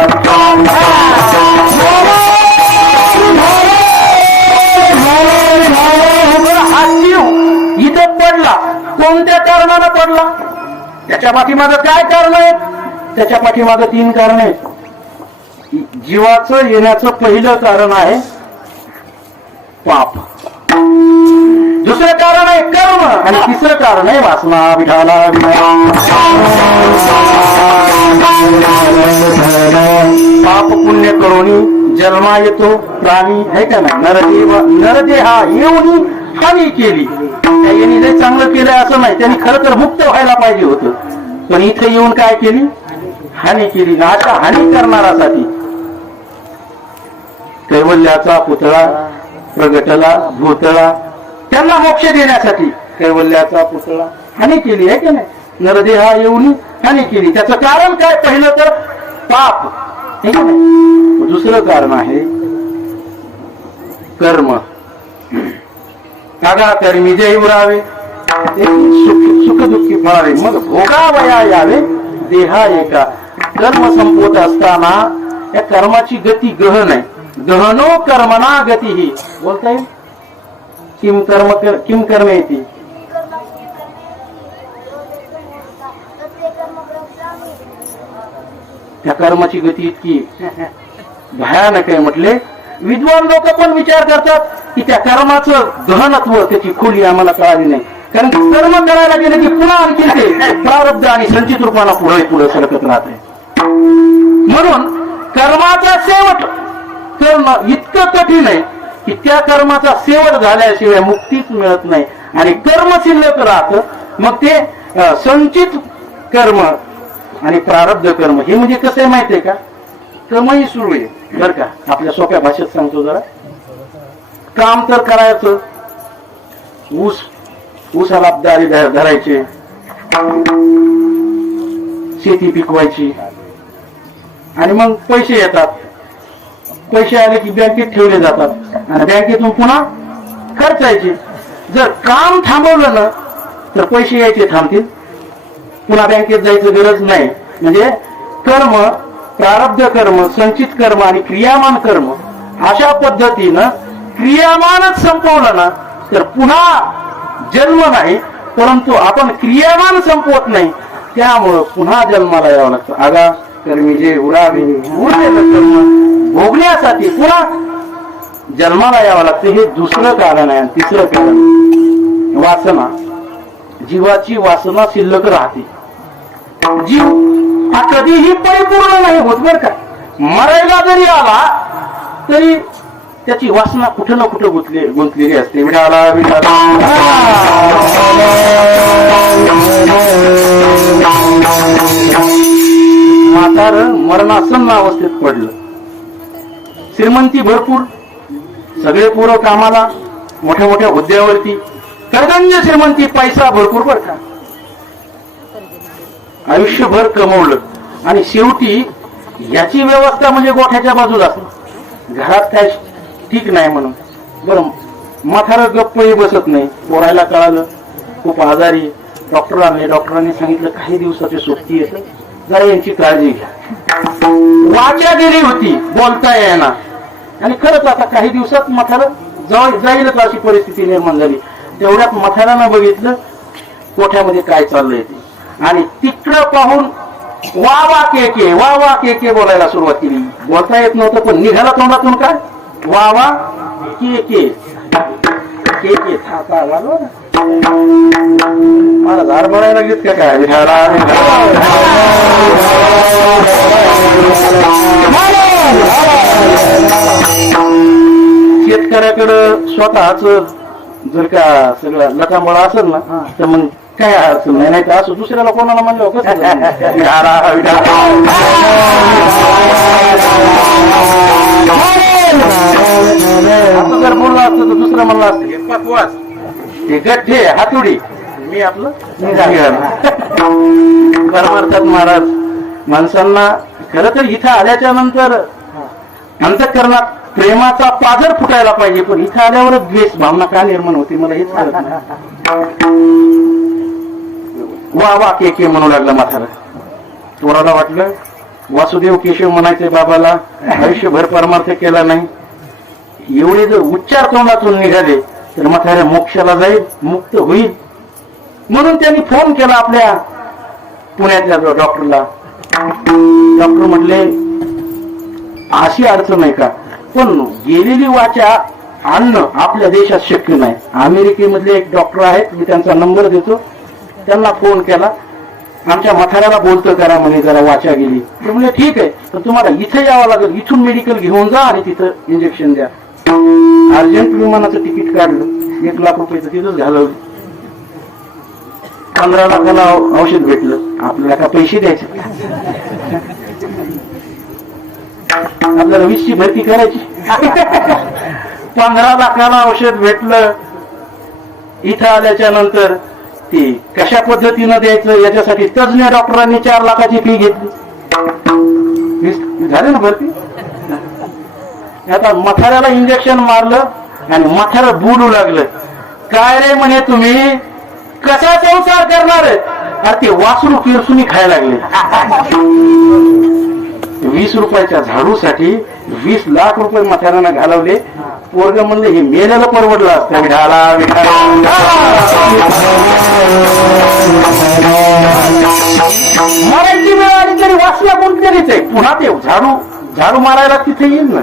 हा जीव इथं पडला, कोणत्या कारणानं पडला, त्याच्या पाठीमागं काय कारण आहे? त्याच्या पाठीमागं तीन कारण आहेत. जीवाचं येण्याचं पहिलं कारण आहे पाप, दुसरं कारण आहे कर्म आणि तिसरं कारण आहे वासना. विठाला पाप पुण्य करून जन्मा येतो प्राणी आहे का नाही. नरदेहा येऊन हानी केली, त्यांनी जे चांगलं केलं असं नाही, त्यांनी खरं तर मुक्त व्हायला पाहिजे होतं, पण इथे येऊन काय केली, हानी केली. ना अशा हानी करणारासाठी कैवल्याचा पुतळा प्रगटला, भूतळा, त्यांना मोक्ष देण्यासाठी कैवल्याचा पुतळा हानी केली आहे की नाही, नरदेहा येऊन हानी केली. त्याचं कारण काय? पहिलं तर पाप, हे की नाही. दुसरं कारण आहे कर्म. कागा कर्मी जय उरावे, सुख दुःखी फळावे, मग भोगावया यावे देहा एका. कर्म संपवत असताना या कर्माची गती गहन आहे. गहनो कर्मना गती ही बोलता येईल. किम कर्म येते. त्या कर्माची गती इतकी भयानक आहे म्हटले. विद्वान लोक पण विचार करतात की त्या कर्माचं गहनत्व, त्याची खोली आम्हाला कळाली नाही. कारण कर्म करायला गेले की पुन्हा आणखी ते प्रारब्ध आणि संचित रूपाला पुढे सरकत राहते. म्हणून कर्माचा शेवट करणं इतकं कठीण आहे की त्या कर्माचा शेवट झाल्याशिवाय मुक्तीच मिळत नाही. आणि कर्म शिल्लक राहतं. मग ते संचित कर्म आणि प्रारब्ध कर्म हे म्हणजे कसं आहे माहितीये का? कर्मही सुरू आहे बर का. आपल्या सोप्या भाषेत सांगतो जरा. काम तर करायचं, ऊसाला दारी धरायचे, शेती पिकवायची, आणि मग पैसे येतात. पैसे आले की बँकेत ठेवले जातात आणि बँकेतून पुन्हा खर्चायचे. जर काम थांबवलं ना तर पैसे यायचे थांबतील, पुन्हा बँकेत जायचं गरज नाही. म्हणजे कर्म, प्रारब्ध कर्म, संचित कर्म आणि क्रियामान कर्म अशा पद्धतीनं क्रियामानच संपवलं ना तर पुन्हा जन्म नाही. परंतु आपण क्रियामान संपवत नाही, त्यामुळं पुन्हा जन्माला यावं लागतं. आगा कर्मी जे उरावे, उरलेलं कर्म भोगण्यासाठी पुन्हा जन्माला यावं लागतं. हे दुसरं कारण आहे. तिसरं कारण वासना. जीवाची वासना शिल्लक राहते. जीव हा कधीही परिपूर्ण नाही होत बर का. मरायला जरी आला तरी त्याची वासना कुठं ना कुठं गुंतलेली असते. विठाला विठाला म्हातार मरणासन्न अवस्थेत पडलं. श्रीमंती भरपूर, सगळे पोरं कामाला, मोठ्या मोठ्या हुद्द्यावरती, कर्दंज श्रीमंती, पैसा भरपूर बर का. आयुष्यभर कमवलं आणि शेवटी याची व्यवस्था म्हणजे गोठ्याच्या बाजूला असते. घरात काय ठीक नाही म्हणून बरं म्हातारं गप्पही बसत नाही. पोरायला कळालं खूप आजारी, डॉक्टर आणले. डॉक्टरांनी सांगितलं काही दिवसाची सुट्टी आहे, जरा यांची काळजी घ्या. वाचा गेली होती, बोलता येईना. आणि खरंच आता काही दिवसात म्हातारं जाईलच अशी परिस्थिती निर्माण झाली. तेवढ्यात म्हातारानं बघितलं कोठ्यामध्ये काय चाललंय ते, आणि तिकडं पाहून वा वा के के बोलायला सुरुवात केली. बोलता येत नव्हतं पण निघाला तोंडातून काय वा वा के थाका वालो ना. मला झाड म्हणायला लागलीत का काय. शेतकऱ्याकडं स्वतःच जर का सगळं लकांबळा असेल ना तर मग काय अडचण नाही. नाही तर असं दुसऱ्याला कोणाला म्हणलं कसं जर बोलला असतं तर दुसरं म्हणलं असतं हे गठ्ठे हातोडी मी आपलं परमार्थात महाराज माणसांना खरं तर इथं आल्याच्या नंतर अंतःकरणात प्रेमाचा पाझर फुटायला पाहिजे. पण इथं आल्यावरच द्वेष भावना का निर्माण होती मला हेच कळत नाही. वा वा के म्हणू लागला म्हातारा. पोराला वाटलं वासुदेव केशव म्हणायचे बाबाला, आयुष्यभर परमार्थ केला नाही. एवढे जर उच्चार तोंडातून निघाले तर म्हाताऱ्या मोक्षाला जाईल, मुक्त होईल. म्हणून त्यांनी फोन केला आपल्या पुण्यातल्या डॉक्टरला. डॉक्टर म्हटले अशी अडचण आहे का, पण गेलेली वाचा आणणं आपल्या देशात शक्य नाही. अमेरिकेमधले एक डॉक्टर आहेत, मी त्यांचा नंबर देतो, त्यांना फोन केला. आमच्या म्हाताऱ्याला बोलतो करा म्हणे, जरा वाचा गेली. ते म्हणजे ठीक आहे, तर तुम्हाला इथे यावं लागेल, इथून मेडिकल घेऊन जा आणि तिथं इंजेक्शन द्या. अर्जंट विमानाचं तिकीट काढलं, 1 लाख रुपयाचं तिथंच घालवलं. 15 लाखाला औषध भेटलं. आपल्याला का पैसे द्यायचे, आपल्याला 20ची भरती करायची. 15 लाखाला औषध भेटलं. इथं आल्याच्या नंतर ती कशा पद्धतीनं द्यायचं याच्यासाठी तज्ञ डॉक्टरांनी 4 लाखाची फी घेतली. झाले ना भरती. आता मथाऱ्याला इंजेक्शन मारलं आणि मथारा बोलू लागलं, काय रे म्हणे तुम्ही कसा संसार करणार आहे? अरे ते वासरू पिरसुनी खायला लागले. 20 रुपयाच्या झाडूसाठी 20 लाख रुपये मथाऱ्यानं घालवले. पोरग म्हणलं हे मेल्याला परवडलं असतं. मरायची वेळ आली तरी वाचल्या कोणतरीच आहे. पुन्हा ते झाडू मारायला तिथे येईल ना.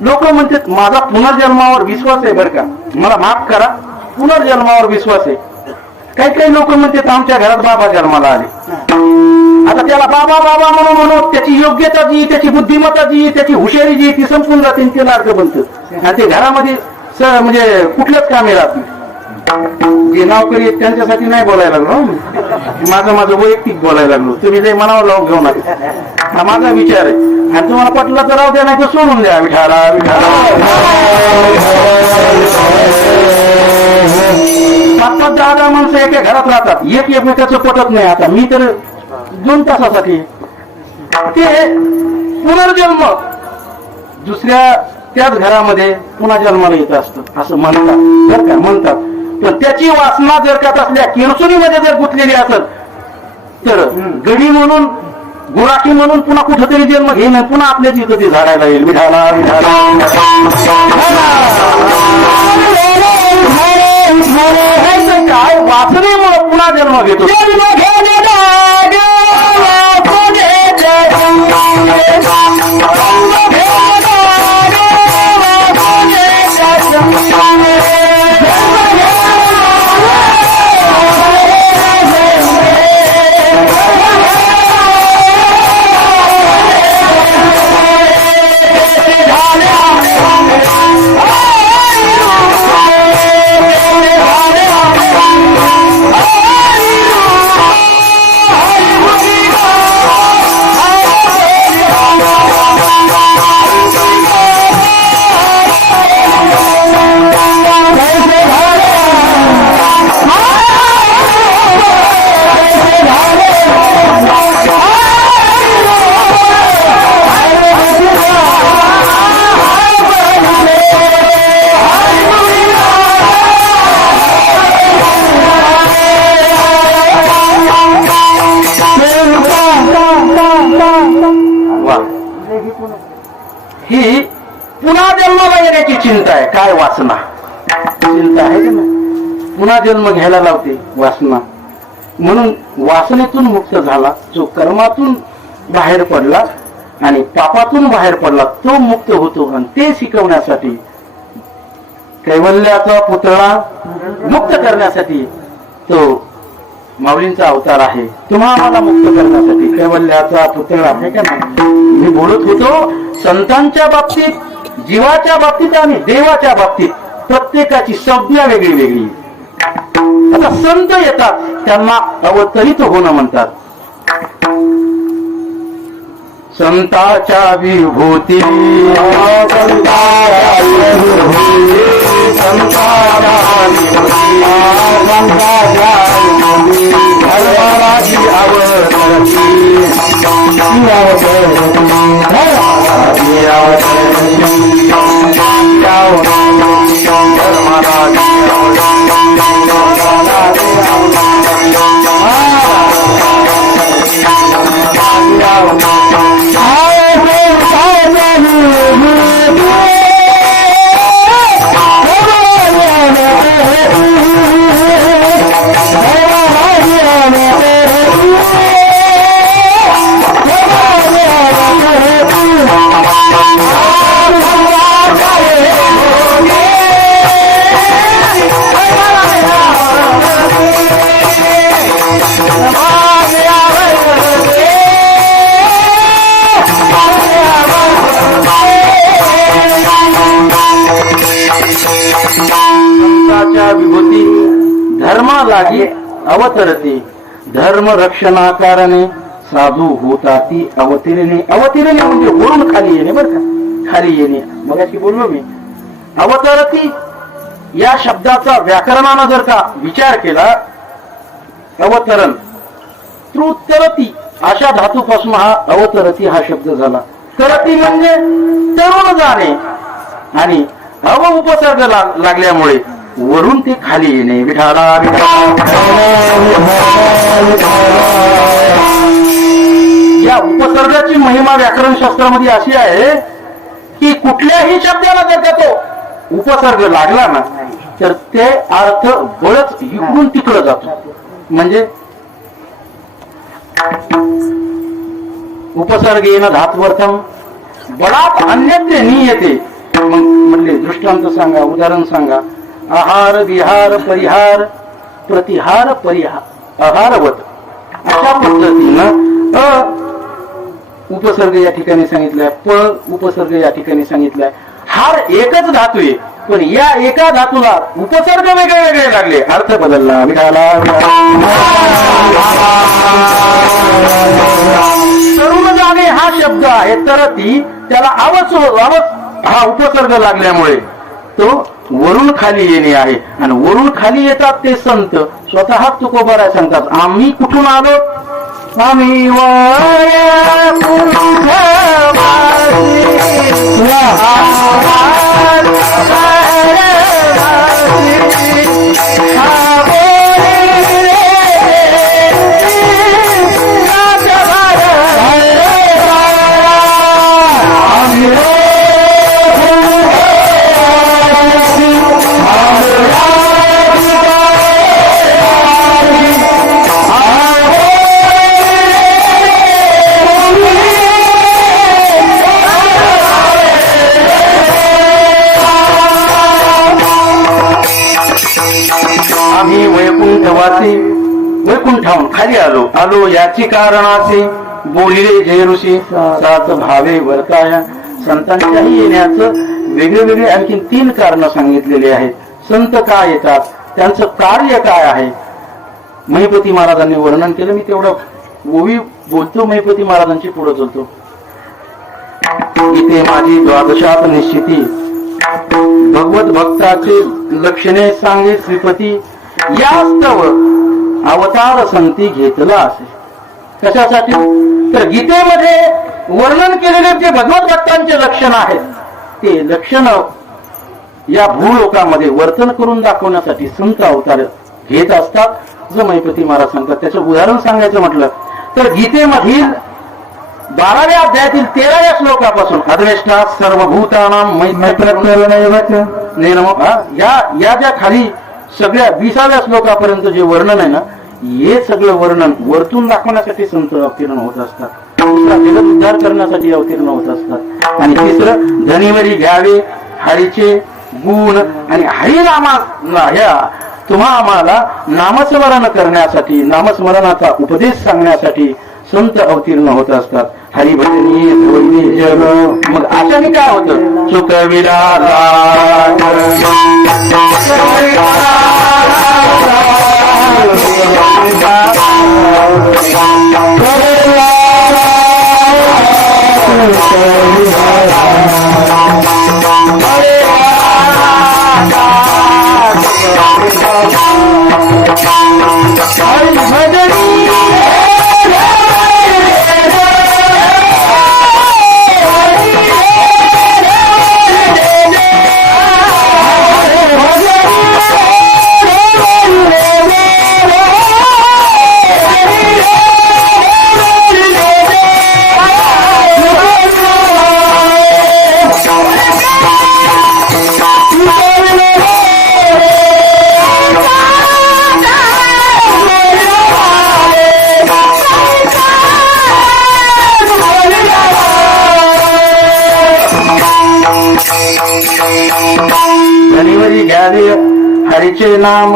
लोक म्हणतात माझा पुनर्जन्मावर विश्वास आहे बरं का, मला माफ करा, पुनर्जन्मावर विश्वास आहे. काही काही लोक म्हणतात आमच्या घरात बाबा जन्माला आले. आता त्याला बाबा बाबा म्हणून त्याची योग्यता जी, त्याची बुद्धिमत्ता जी, त्याची हुशारी जी ती संपून जाते, त्याला अर्थ बनतं आणि ते घरामध्ये म्हणजे कुठलंच कामे राहत नाही. जे नोकरी आहेत त्यांच्यासाठी नाही बोलायला लागलो, माझं वैयक्तिक बोलायला लागलो. तुम्ही जे मनावर लावून घेऊ नका, हा माझा विचार आहे. आणि तुम्हाला पटलं तर राहू द्या, नाही तर सोडून द्या. विठाला विठाला 5-10 माणसं एका घरात राहतात, एक एकमेकाचं पटत नाही. आता मी तर 2 तासासाठी ते पुनर्जन्म दुसऱ्या त्याच घरामध्ये पुन्हा जन्माला येत असतं असं म्हणतात बरं का, म्हणतात. पण त्याची वासना जर का असल्या किरसुनीमध्ये जर गुंतलेली असत तर गडी म्हणून गुराखी म्हणून पुन्हा कुठंतरी जन्म घेणं, पुन्हा आपल्याच इथं ते झाडायला येईल. विठाला विठाला काय वासनेमुळे पुन्हा जन्म घेतो. ही पुन्हा जन्माला येण्याची चिंता आहे. काय वासना चिंता आहे का ना, पुन्हा जन्म घ्यायला लावते वासना. म्हणून वासनेतून मुक्त झाला जो कर्मातून बाहेर पडला आणि पापातून बाहेर पडला तो मुक्त होतो. आणि ते शिकवण्यासाठी कैवल्याचा पुतळा मुक्त करण्यासाठी तो माऊलींचा अवतार आहे. तुम्हा आम्हाला मुक्त करण्यासाठी कैवल्याचा पुतळा आहे का नाही. मी बोलत होतो संतांच्या बाबतीत, जीवाच्या बाबतीत आणि देवाच्या बाबतीत प्रत्येकाची संज्ञा वेगळी वेगळी. आता संत येतात त्यांना अवतरित होणं म्हणतात. संताच्या विभूती विभूती धर्मा लागे अवतरते. धर्म रक्षणा कारणे साधू होताती अवतीर्णे. अवतीर्णे म्हणजे वरून खाली येणे बरं का, खाली येणे. मग अशी बोललो मी. अवतरती या शब्दाचा व्याकरणानं जर का विचार केला, अवतरण तरती अशा धातूपासून हा अवतरती हा शब्द झाला. तरती म्हणजे तरुण जाणे आणि अव उपसर्ग लागल्यामुळे वरून ते खाली येणे. विठाला या उपसर्गाची महिमा व्याकरण शास्त्रामध्ये अशी आहे की कुठल्याही शब्दाला जर का तो उपसर्ग लागला ना तर ते अर्थ बळच इकडून तिकडं जातो. म्हणजे उपसर्ग येणं धातुवर्थम बळात अन्यत्र नियते. मग म्हणले दृष्टांत सांगा, उदाहरण सांगा. आहार विहार परिहार प्रतिहार परिहार आहारवत अशा पद्धतीनं उपसर्ग या ठिकाणी सांगितलाय, प उपसर्ग या ठिकाणी सांगितलाय. हार एकच धातू आहे पण या एका धातूला उपसर्ग वेगळे वेगळे लागले, अर्थ बदलला. तरुण जाणे हा शब्द आहे तर ती त्याला आवच हा उपसर्ग लागल्यामुळे तो वरून खाली येणे आहे. आणि वरून खाली येतात ते संत स्वतः तुकोबाराय सांगतात, आम्ही कुठून आलो? आम्ही वैकुंठाहून खाली आलो याची कारणाचे बोलिले जय ऋषी सात भावे वर्ताया. संतांच्याही येण्याचं वेगळे वेगळे आणखी 3 कारण सांगितलेले आहेत. संत का येतात, त्यांचं कार्य काय आहे, महिपती महाराजांनी वर्णन केलं. मी तेवढं ओवी बोलतो, महिपती महाराजांची पुढे चलतो. इथे माझी द्वादशात निश्चिती भगवत भक्ताचे लक्षणे सांगे श्रीपती. यास्तव अवतार संती घेतला असे. कशासाठी? तर गीतेमध्ये वर्णन केलेले जे भगवत भक्तांचे लक्षण आहेत ते लक्षण या भूलोकामध्ये वर्तन करून दाखवण्यासाठी संत अवतार घेत असतात, जो महिपती महाराज सांगतात. त्याचं उदाहरण सांगायचं म्हटलं तर गीतेमधील 12व्या अध्यायातील 13व्या श्लोकापासून अद्वेष्टा सर्वभूतानां या ज्या खाली सगळ्या 20व्या श्लोकापर्यंत जे वर्णन आहे ना, हे सगळं वर्णन वरतून दाखवण्यासाठी संत अवतीर्ण होत असतात. जगत उद्धार करण्यासाठी अवतीर्ण होत असतात. आणि तिसरं धनीवरी घ्यावे हरीचे गुण आणि हरिनामा ह्या तुम्हा आम्हाला नामस्मरण करण्यासाठी, नामस्मरणाचा उपदेश सांगण्यासाठी संत अवतीर्ण होत असतात. हरिभजनी जग. मग अशाने काय होतं? चुकविला हरीचे नाम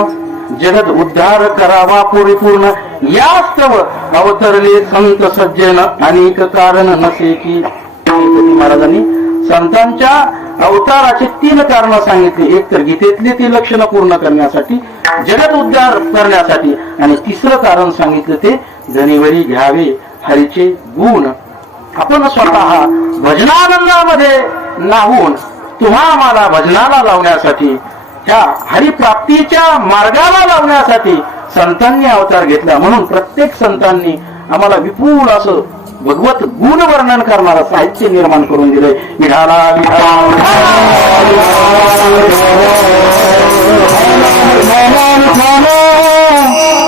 जगत उद्धार करावा परिपूर्ण. यास्तव अवतरले संत सज्जन अनेक कारण नसे की. महाराजांनी संतांच्या अवताराचे 3 कारण सांगितले. एक तर गीतेतली ती लक्षणं पूर्ण करण्यासाठी, जगत उद्धार करण्यासाठी, आणि तिसरं कारण सांगितलं ते धनीवरी घ्यावे हरीचे गुण. आपण स्वतः भजनानंदामध्ये नाहून तुम्हा आम्हाला भजनाला लावण्यासाठी ह्या हरिप्राप्तीच्या मार्गाला लावण्यासाठी संतांनी अवतार घेतला. म्हणून प्रत्येक संतांनी आम्हाला विपुल असं भगवत गुण वर्णन करणारं साहित्य निर्माण करून दिलंय. विठाला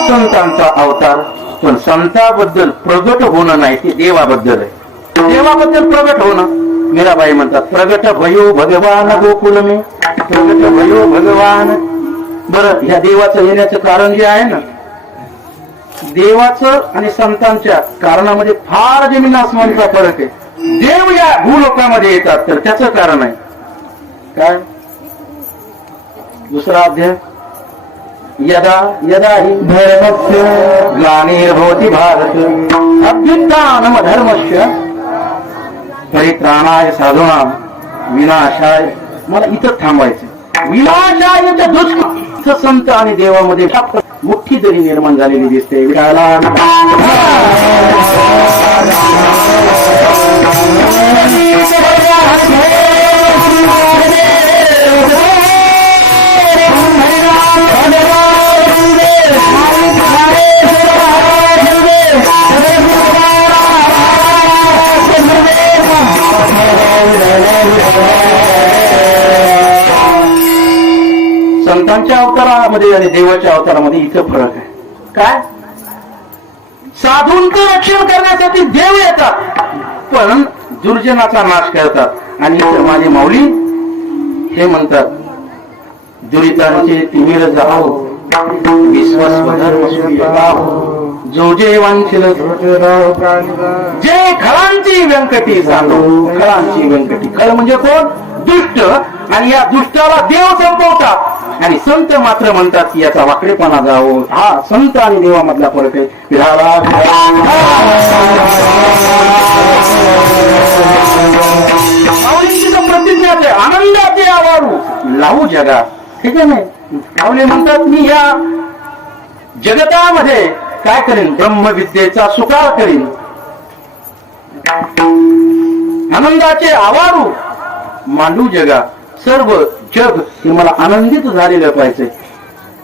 संतांचा अवतार, पण संताबद्दल प्रगट होणं नाही, ते देवाबद्दल आहे. देवाबद्दल प्रगट होणं. मीराबाई म्हणतात प्रगट भयो भगवान गोकुल में, प्रगट भयो भगवान. बरं, ह्या देवाचं येण्याचं कारण जे आहे ना, देवाचं आणि संतांच्या कारणामध्ये फार जमीन आसमानचा फरक आहे. देव या भूलोकामध्ये येतात तर त्याचं कारण आहे काय? दुसरा अध्याय, यदा यदा हि धर्मस्य ग्लानिर्भवति भारत अभ्युत्थानम धर्मस्य परित्राणाय साधूनां विनाशाय. मला इथं थांबायचं. विनाशाय दुष्ट संत आणि देवामध्ये मोठी दरी निर्माण झालेली दिसते. विठाला संतांच्या अवतारामध्ये आणि देवाच्या अवतारामध्ये इथं फरक आहे. काय? साधूंचं रक्षण करण्यासाठी देव येतात, पण दुर्जनाचा नाश करतात. आणि इथं माझे माऊली हे म्हणतात दुरितांचे तिमिर जाओ विश्वस्वधर्म जो जे वांछिल जे खळांची व्यंकटी सांगो. खळांची व्यंकटी, खळ म्हणजे कोण? दुष्ट. आणि या दुष्टाला देव संपवतात आणि संत मात्र म्हणतात की याचा वाकडेपणा जावो. हा संत आणि देवामधला फरक आहे. प्रतिज्ञाचे आनंदाचे आवारू लावू जगा. ठीक आहे नाही? माऊली म्हणतात मी या जगतामध्ये काय करीन? ब्रह्मविद्येचा सुकाळ करीन. आनंदाचे आवारू मांडू जगा. सर्व जग हे मला आनंदित झालेलं पाहिजे.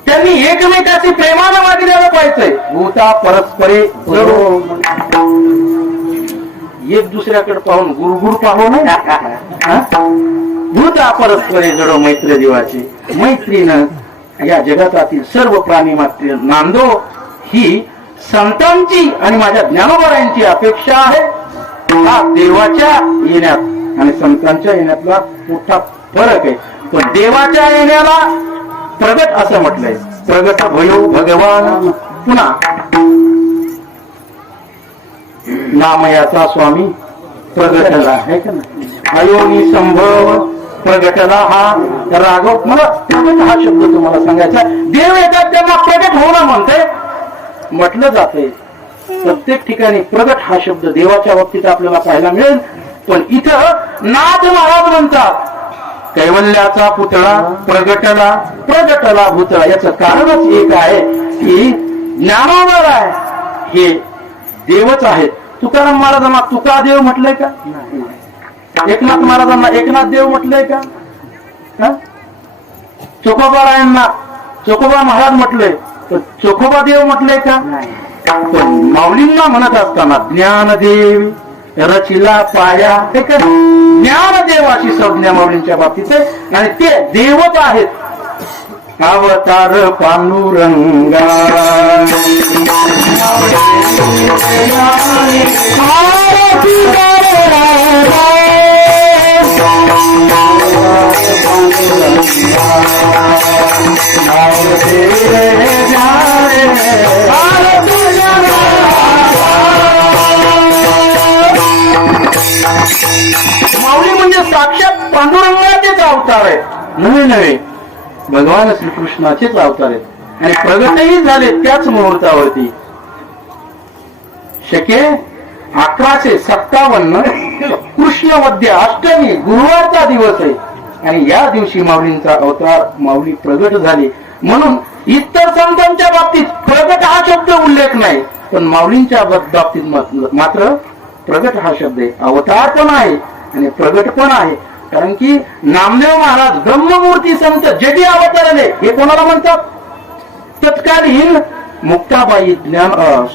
त्यांनी एकमेकाची प्रेमानं वागलेलं पाहिजे. भूता परस्परे जडो. एक दुसऱ्याकडे पाहून गुरुगुरु पाहू नये. भूता परस्परे जडो मैत्र देवाची. मैत्रीनं या जगतातील सर्व प्राणी मात्र नांदो. ही संतांची आणि माझ्या ज्ञानोबरायांची अपेक्षा आहे. हा देवाच्या येण्यात आणि संतांच्या येण्यातला मोठा फरक आहे. पण देवाच्या येण्याला प्रगट असं म्हटलंय. प्रगट भयो भगवान. पुन्हा नामयाचा स्वामी प्रगटला आहे का ना? अयोनी संभव प्रगटला. हा राघव. मला प्रगट हा शब्द तुम्हाला सांगायचा. देव येतात त्यांना प्रगट होणं म्हणते म्हटलं जाते. प्रत्येक ठिकाणी प्रगट हा शब्द देवाच्या बाबतीत आपल्याला पाहायला मिळेल. पण इथं नाथ महाराज म्हणतात कैवल्याचा पुतळा प्रगटला. प्रगटला भूतळा. याचं कारणच एक आहे की ज्ञानोबर आहे हे देवच आहेत. तुकाराम महाराजांना तुका देव म्हटलंय का? एकनाथ महाराजांना एकनाथ देव म्हटलंय का? चोखोबारायांना चोखोबा महाराज म्हटलंय, तर चोखोबा देव म्हटलंय का? पण माऊलींना म्हणत असताना ज्ञानदेव रचिला पाया. हे का ज्ञानदेव अशी संज्ञा माऊलींच्या बाबतीत आहे आणि ते देवच आहेत. अवतार पांडुरंगा माऊली म्हणजे साक्षात पांडुरंगाचेच अवतार आहेत. नवे नवे भगवान श्रीकृष्णाचेच अवतार आहेत आणि प्रगटही झाले त्याच मुहूर्तावरती. शके 1157 कृष्णवद्य अष्टमी गुरुवारचा दिवस आहे आणि या दिवशी माऊलींचा अवतार माऊली प्रगट झाली. म्हणून इतर संतांच्या बाबतीत प्रगट हा शब्द उल्लेख नाही, पण माऊलींच्या बाबतीत मात्र प्रगट हा शब्द आहे. अवतार पण आहे आणि प्रगट पण आहे. कारण की नामदेव महाराज ब्रह्ममूर्ती संत जगी अवतरले हे कोणाला म्हणतात? तत्कालीन मुक्ताबाई,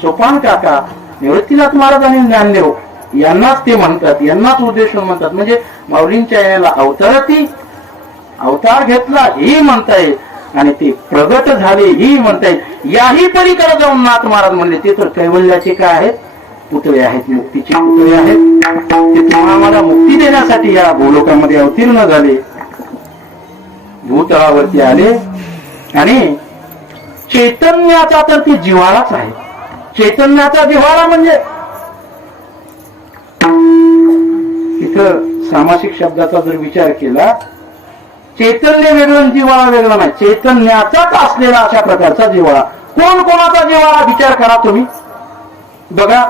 सोपान काका, निवृत्तीनाथ महाराज आणि ज्ञानदेव यांनाच ते म्हणतात, यांनाच उद्देशून म्हणतात. म्हणजे माऊलींच्या याला अवतार घेतला ही म्हणता येईल आणि ते प्रगट झाले ही म्हणता येईल. याही पलीकडे जाऊन नाथ महाराज म्हणले ते तर कैवल्याचे काय आहेत? पुतळे आहेत, मुक्तीचे पुतळे आहेत. ते तुम्हाला मुक्ती देण्यासाठी या भूलोकामध्ये अवतीर्ण झाले, भूतळावरती आले. आणि चैतन्याचा तर ती जिव्हाळाच आहे. चैतन्याचा जिव्हाळा म्हणजे इथं सामासिक शब्दाचा जर विचार केला, चैतन्य वेगळं जिव्हाळा वेगळा नाही, चैतन्याचाच असलेला अशा प्रकारचा जिव्हाळा. कोण कोणाचा जिव्हाळा विचार करा तुम्ही. बघा,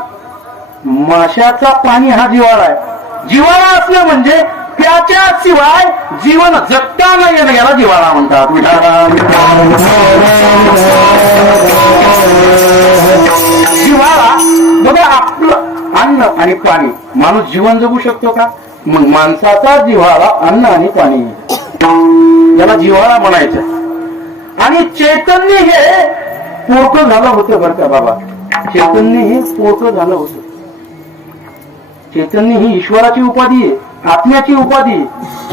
माशाचा पाणी हा जिव्हाळा आहे. जिव्हाळा असलं म्हणजे त्याच्याशिवाय जीवन जगता नाही येणं, याला जिव्हाळा म्हणतात. जिव्हाळा बघा, आपलं अन्न आणि पाणी, माणूस जीवन जगू शकतो का? मग माणसाचा जिव्हाळा अन्न आणि पाणी, याला जिव्हाळा म्हणायचं. आणि चैतन्य हे पोरकं झालं होतं बरं का बाबा, चैतन्य हे पोरकं झालं होतं. चैतन्य ही ईश्वराची उपाधी आहे, आत्म्याची उपाधी आहे.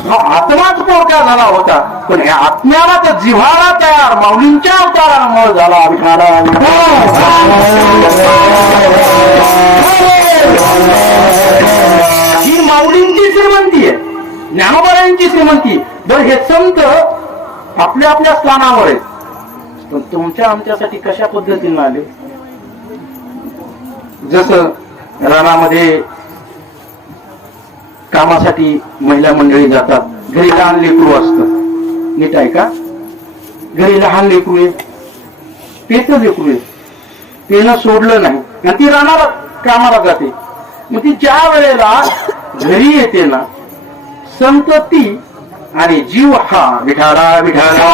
हा आत्माच पोरका झाला होता, पण या आत्म्याला तर जिव्हाळा तयार माऊलींच्या अवतारामुळे झाला. ही माऊलींची श्रीमंती आहे, ज्ञानोबारायांची श्रीमंती. बरं, हे संत आपल्या आपल्या स्थानावर आहेत, पण तुमच्या आमच्यासाठी कशा पद्धतीने आले? जसं रानामध्ये कामासाठी महिला मंडळी जातात, घरी लहान लेकरू असतं, नीट आहे का? घरी लहान लेकरू आहे, पेचं लेकरू आहे, पेनं सोडलं नाही आणि ती रानाला कामाला जाते. मग ती ज्या वेळेला घरी येते ना, संतती आणि जीव हा विठाला विठाला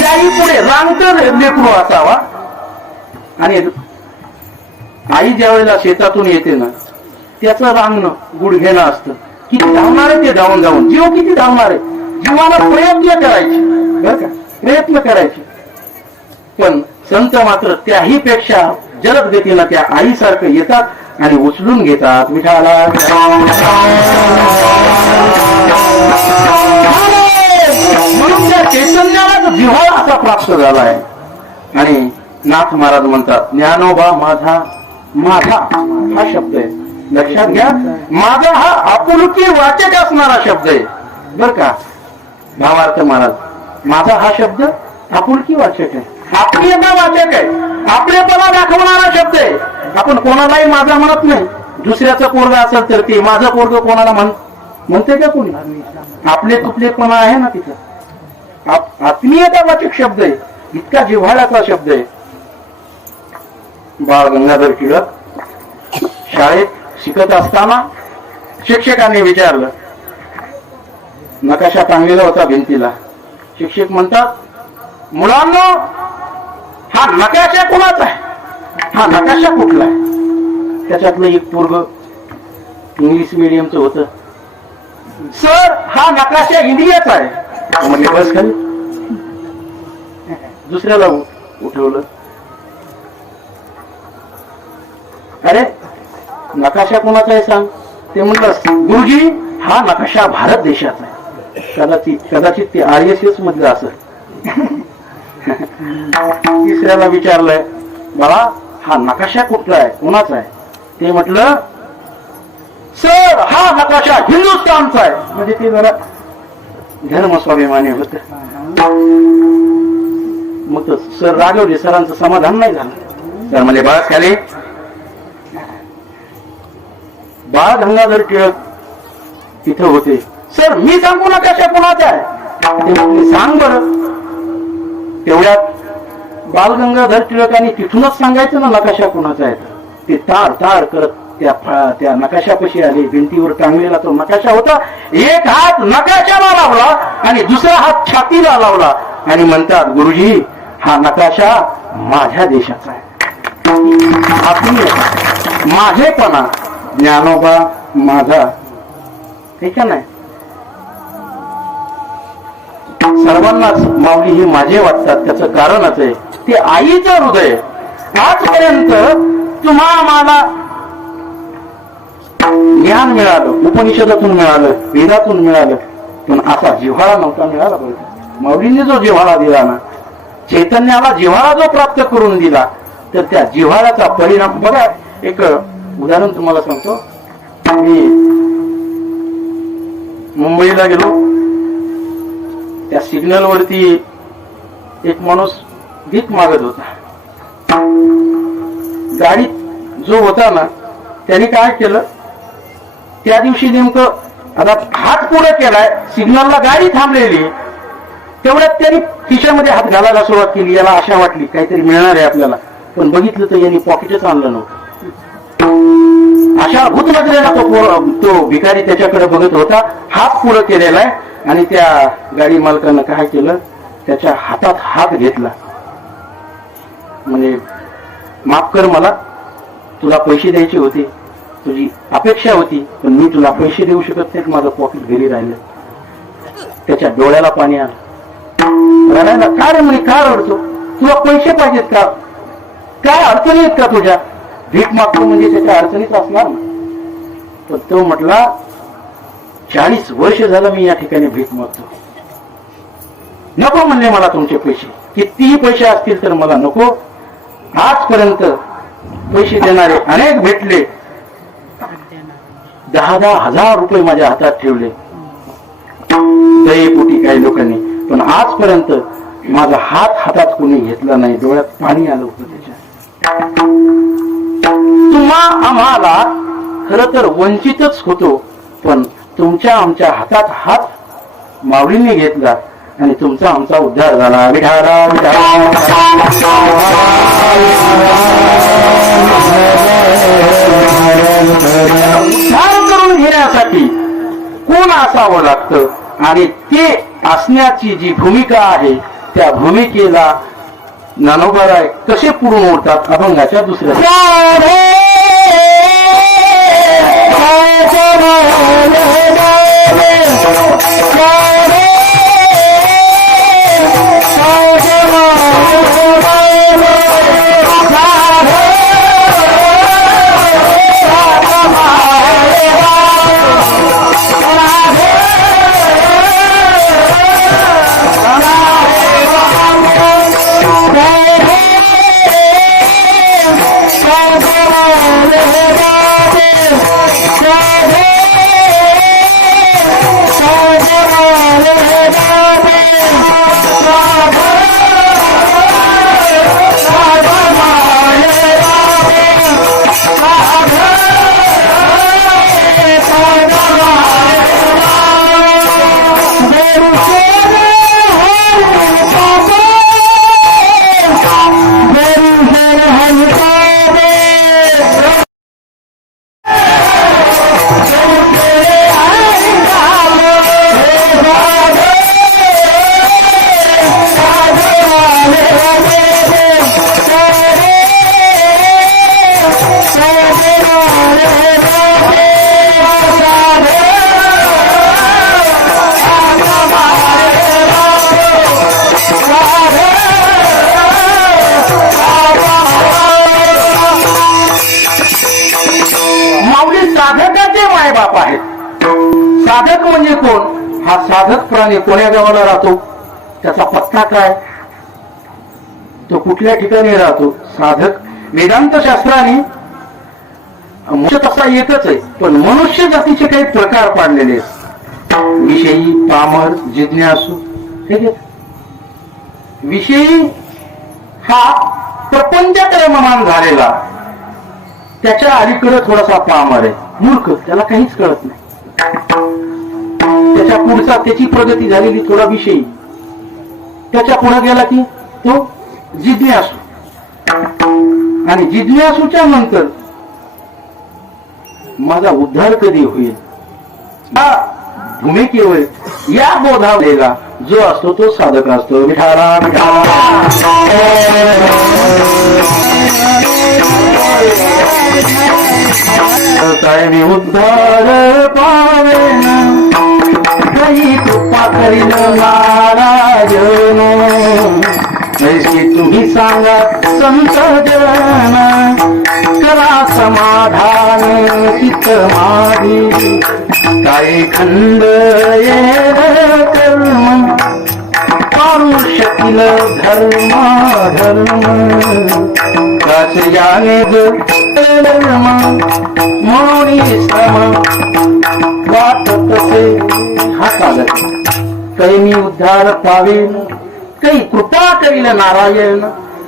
याही पुढे रांगतर लेकरू असावा. आणि आई ज्या वेळेला शेतातून येते ना, त्याचं रांगणं गुडघेणं असतं. किती धावणार आहे ते, धावून जाऊन जीव किती धावणार आहे. जीवाला प्रयत्न करायचे बरं का, प्रयत्न करायचे. पण संत मात्र त्याही पेक्षा जलद गतीनं त्या आईसारखं येतात आणि उचलून घेतात. विठाला म्हणून त्या चैतन्याला जिव्हाळा असा प्राप्त झाला आहे. आणि नाथ महाराज म्हणतात, ज्ञानोबा माझा, माझा हा शब्द आहे, लक्षात घ्या. माझा हा आपुलकी वाचक असणारा शब्द आहे बर का. भावार्थ महाराज, माझा हा शब्द आपुलकी वाचक आहे, आपलेपणा वाचक आहे, आपलेपणा दाखवणारा शब्द आहे. आपण कोणालाही माझा म्हणत नाही. दुसऱ्याचं पोरग असेल तर ते माझं पोरग कोणाला म्हणते का कोणी? आपले तुपलेपणा आहे ना तिथं. आत्मीयता वाचक शब्द आहे, इतका जिव्हाळ्याचा शब्द आहे. बाळ गंगाधर टिळक शाळेत शिकत असताना शिक्षकांनी विचारलं, नकाशा टांगलेला होता भिंतीला. शिक्षक म्हणतात, मुलांनो हा नकाशा कोणाचा आहे? हा नकाशा कुठला आहे? त्याच्यातलं एक पोरग इंग्लिश मीडियमचं होतं. सर हा नकाशा इंडियाचा आहे. म्हणजे बस खाली. दुसऱ्याला उठवलं, अरे नकाशा कोणाचा आहे सांग. ते म्हणलं, गुरुजी हा नकाशा भारत देशाचा आहे. कदाचित ते RSS मधलं असं. तिसऱ्याला विचारलंय, बाळा हा नकाशा कुठला आहे, कोणाचा आहे? ते म्हटलं, सर हा नकाशा हिंदुस्थानचा आहे. म्हणजे ते जरा धर्मस्वाभिमानी होत. मग सर रागवले, सरांचं समाधान नाही झालं. सर म्हणजे बस खाली. बाळ गंगाधर टिळक तिथं होते. सर मी सांगू नकाशा कोणाचा आहे? सांग बरं. तेवढ्यात बाळ गंगाधर टिळकांनी तिथूनच सांगायचं ना नकाशा कोणाचा आहे. ते ताड ताड करत त्या नकाशापाशी आले. भिंतीवर टांगलेला तो नकाशा होता. एक हात नकाशाला लावला आणि दुसरा हात छातीला लावला आणि म्हणतात, गुरुजी हा नकाशा माझ्या देशाचा आहे. माझेपणा, ज्ञानोबा माझा, हे का नाही, सर्वांनाच माऊली ही माझे वाटतात. त्याचं कारणच आहे ते आईचं हृदय. आजपर्यंत तुम्हा मला ज्ञान मिळालं, उपनिषदातून मिळालं, वेदातून मिळालं, पण असा जिव्हाळा नव्हता मिळाला. बघा माऊलींनी जो जिव्हाळा दिला ना, चैतन्याला जिव्हाळा जो प्राप्त करून दिला, तर त्या जिव्हाळ्याचा परिणाम बघा. एक उदाहरण तुम्हाला सांगतो. मी मुंबईला गेलो, त्या सिग्नल वरती एक माणूस भीक मागत होता. गाडीत जो होता ना त्याने काय केलं, त्या दिवशी नेमकं आता हात पुढे केलाय, सिग्नलला गाडी थांबलेली, तेवढ्यात त्यांनी खिशामध्ये हात घालायला सुरुवात केली. याला आशा वाटली काहीतरी मिळणार आहे आपल्याला, पण बघितलं तर यांनी पॉकेटच आणलं नव्हतं. अशा भूत नजरेला तो भिकारी त्याच्याकडे बघत होता, हात पुढे केलेला आहे. आणि त्या गाडी मालकानं काय केलं, त्याच्या हातात हात घेतला. म्हणजे माफ कर, मला तुला पैसे द्यायचे होते, तुझी अपेक्षा होती, पण मी तुला पैसे देऊ शकत नाही, माझं पॉकेट घरी राहिलं. त्याच्या डोळ्याला पाणी आलं. रडायला, का रे म्हणे, का रडतो, तुला पैसे पाहिजेत का, काय अडचणी आहेत का तुझ्या, भीक मागतो म्हणजे त्याच्या अडचणीच असणार ना. तर तो म्हटला, 40 वर्ष झालं मी या ठिकाणी भीक मागतो, नको म्हणले मला तुमचे पैसे, कितीही पैसे असतील तर मला नको. आजपर्यंत पैसे देणारे अनेक भेटले, 10,000 हजार रुपये माझ्या हातात ठेवले दयेपोटी काही लोकांनी, पण आजपर्यंत माझा हात हातात कोणी घेतला नाही. डोळ्यात पाणी आलं होतं त्याच्या. तुम्हा आम्हाला खरं तर वंचितच होतो, पण तुमच्या आमच्या हातात हात माऊलींनी घेतला आणि तुमचा आमचा उद्धार झाला. विठाला उद्धार करून घेण्यासाठी कोण असावं लागतं, आणि ते असण्याची जी भूमिका आहे, त्या भूमिकेला ज्ञानोबाराय कसे पुढून ओढतात. अभंगाच्या दुसऱ्या बाप आहेत. साधक म्हणजे कोण, हा साधक प्राणी कोण्या गावाला राहतो, त्याचा पत्ता काय, तो कुठल्या ठिकाणी राहतो. साधक वेदांत शास्त्राने मोक्ष तसा एकच आहे, पण मनुष्य जातीचे काही प्रकार पाडलेले आहेत. विषयी, पामर, जिज्ञासू. ठीक आहे, विषयी हा प्रपंचात रममान झालेला, त्याच्या अलीकडे थोडासा पामर आहे, मूर्ख, त्याला काहीच कळत नाही. त्याच्या पुढचा त्याची प्रगती झालेली थोडा विषयी, त्याच्या पुढे गेला की तो जिज्ञासू, आणि जिज्ञासूच्या नंतर माझा उद्धार कधी होईल या भूमिकेवर, या बोधावलेला जो असतो तो साधक असतो. विठाला विठाला काय मी उद्धार पावेन काही कृपा करील नारायण ऐसे तुम्ही सांगा संत जन करा समाधान चित्त माझी काही खंड येर कर्म पारू शकील धर्म काशयाने धर्म मोरी सम वाट तसे हा साधक काही मी उद्धार पावेन काही कृपा करील नारायण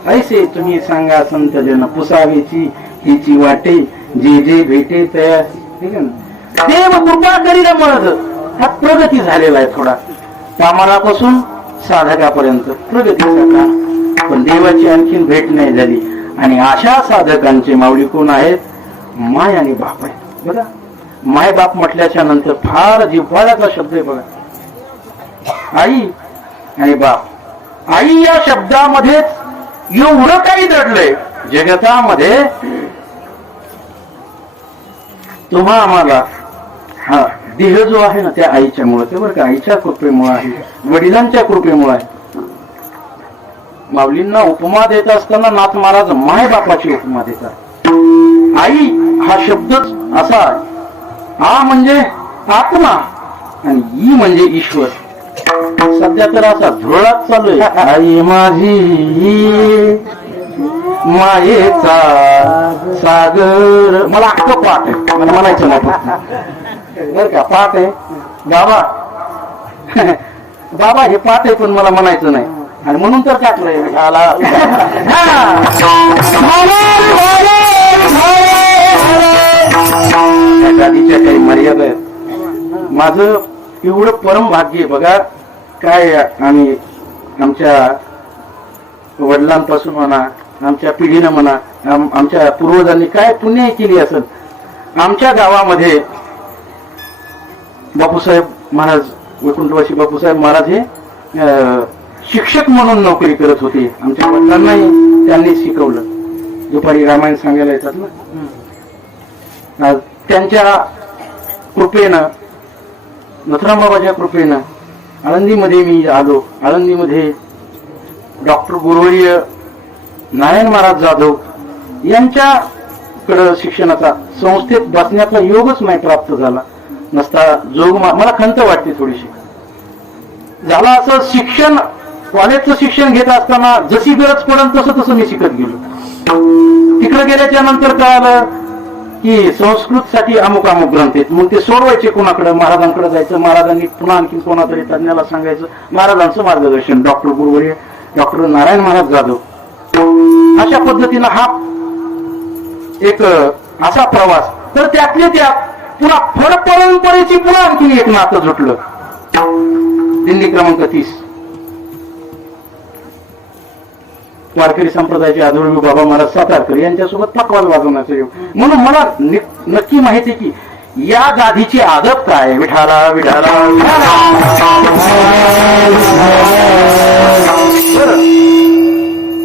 ऐसे तुम्ही सांगा संत जन पुसावेची हिची वाटे जे जे भेटे तया ठीक आहे ना देव कृपा करील म्हणत हा प्रगती झालेला आहे थोडा कामालापासून साधकापर्यंत प्रगतीचा काळ पण देवाची आणखीन भेट नाही झाली आणि अशा साधकांचे माऊली कोण आहेत माय आणि बाप आहेत बघा माय बाप म्हटल्याच्या नंतर फार जिव्हाळ्याचा शब्द आहे बघा आई आणि बाप आई या शब्दामध्येच एवढं काही दडलंय जगतामध्ये तुम्हा आम्हाला हा देह जो आहे ना त्या आईच्या मुळे ते बरं का आईच्या कृपेमुळे आहे वडिलांच्या कृपेमुळे आहे माऊलींना उपमा देत असताना नाथ महाराज माय बापाची उपमा देतात आई हा शब्दच असा आहे आ म्हणजे आत्मा आणि ई म्हणजे ईश्वर सध्या तर असा धुळाच चालू आहे आई माझी मायेचा सागर मला अख्खं पाठ आहे मला म्हणायचं नाही बर का पाठ आहे बाबा बाबा हे पाठ आहे पण मला म्हणायचं नाही आणि म्हणून तर टाकलंय गादीच्या काही मर्यादा आहेत माझं एवढं परम भाग्य आहे बघा काय आम्ही आमच्या वडिलांपासून म्हणा आमच्या पिढीनं म्हणा आमच्या पूर्वजांनी काय पुण्य केली असेल आमच्या गावामध्ये बापूसाहेब महाराज वैकुंठवासी बापूसाहेब महाराज हे शिक्षक म्हणून नोकरी करत होते आमच्या वडिलांनाही त्यांनी शिकवलं दुपारी रामायण सांगायला येतात ना त्यांच्या कृपेनं नथुराम बाबाच्या कृपेनं आळंदीमध्ये मी आलो आळंदीमध्ये डॉक्टर गुरुवर्य नारायण महाराज जाधव यांच्याकडं शिक्षणाचा संस्थेत बसण्याचा योगच नाही प्राप्त झाला नसता जोग मला खंत वाटते थोडीशी झाला असं शिक्षण कॉलेजचं शिक्षण घेत असताना जशी गरज पडेल तसं तसं मी शिकत गेलो तिकडे गेल्याच्या नंतर कळालं की संस्कृत साठी अमुक अमुक ग्रंथ आहेत मग ते सोडवायचे कोणाकडे महाराजांकडे जायचं महाराजांनी पुन्हा आणखी कोणातरी तज्ञाला सांगायचं महाराजांचं मार्गदर्शन डॉक्टर गुरुवर्य डॉक्टर नारायण महाराज जाधव अशा पद्धतीनं हा एक असा प्रवास तर त्यातले त्यात पुन्हा फळ परंपरेची पुन्हा आणखी एक नातं जुटलं दिंडी क्रमांक 30 वारकरी संप्रदायाचे आदरणीय बाबा महाराज सातारकर यांच्यासोबत पकवाल वाजवण्याचं योग म्हणून मला नक्की माहिती की या गादीची आदत काय विठाला विठाला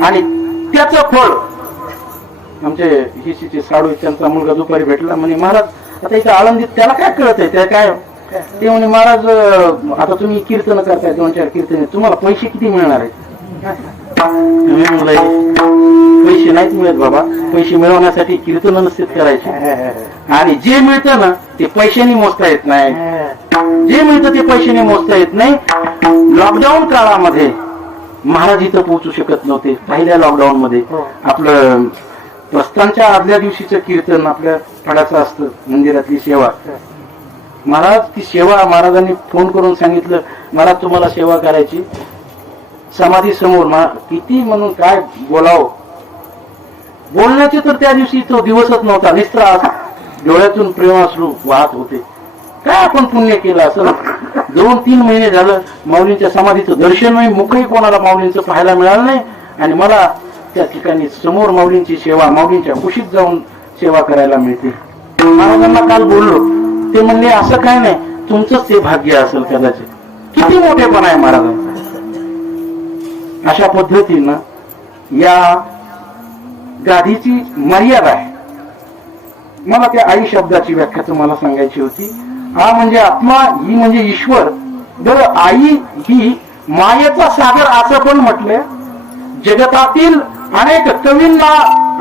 आणि त्याचं फळ आमचे हिशीचे साडू त्यांचा मुलगा दुपारी भेटला म्हणे महाराज आता इथे आळंदीत त्याला काय कळत आहे त्या काय ते म्हणे महाराज आता तुम्ही कीर्तन करताय 2-4 कीर्तन तुम्हाला पैसे किती मिळणार आहेत पैसे नाहीत मिळत बाबा पैसे मिळवण्यासाठी कीर्तन नसतेच करायचे आणि जे मिळतं ना ते पैशाने मोजता येत नाही जे मिळतं ते पैशाने मोजता येत नाही लॉकडाऊन काळामध्ये महाराज इथं पोहोचू शकत नव्हते पहिल्या लॉकडाऊन मध्ये आपलं प्रस्थानच्या आदल्या दिवशीचं कीर्तन आपल्या फडाचं असतं मंदिरातली सेवा महाराज ती सेवा महाराजांनी फोन करून सांगितलं महाराज तुम्हाला सेवा करायची समाधी समोर किती म्हणून काय बोलावं बोलण्याचे तर त्या दिवशी तो दिवसच नव्हता निस्त्रा डोळ्यातून प्रेमाश्रू वाहत होते काय आपण पुण्य केलं असं 2-3 महिने झालं माऊलींच्या समाधीचं दर्शन नाही मुखही कोणाला माऊलींचं पाहायला मिळालं नाही आणि मला त्या ठिकाणी समोर माऊलींची सेवा माऊलींच्या कुशीत जाऊन सेवा करायला मिळते महाराजांना काल बोललो ते म्हणले असं काय नाही तुमचंच ते भाग्य असेल कदाचित किती मोठेपणा आहे महाराजांचा अशा पद्धतीनं या गादीची मर्यादा आहे मला त्या आई शब्दाची व्याख्या तुम्हाला सांगायची होती. हा म्हणजे आत्मा, ही म्हणजे ईश्वर. बरं, आई ही मायेचा सागर असं पण म्हटलंय. जगतातील अनेक कवींना,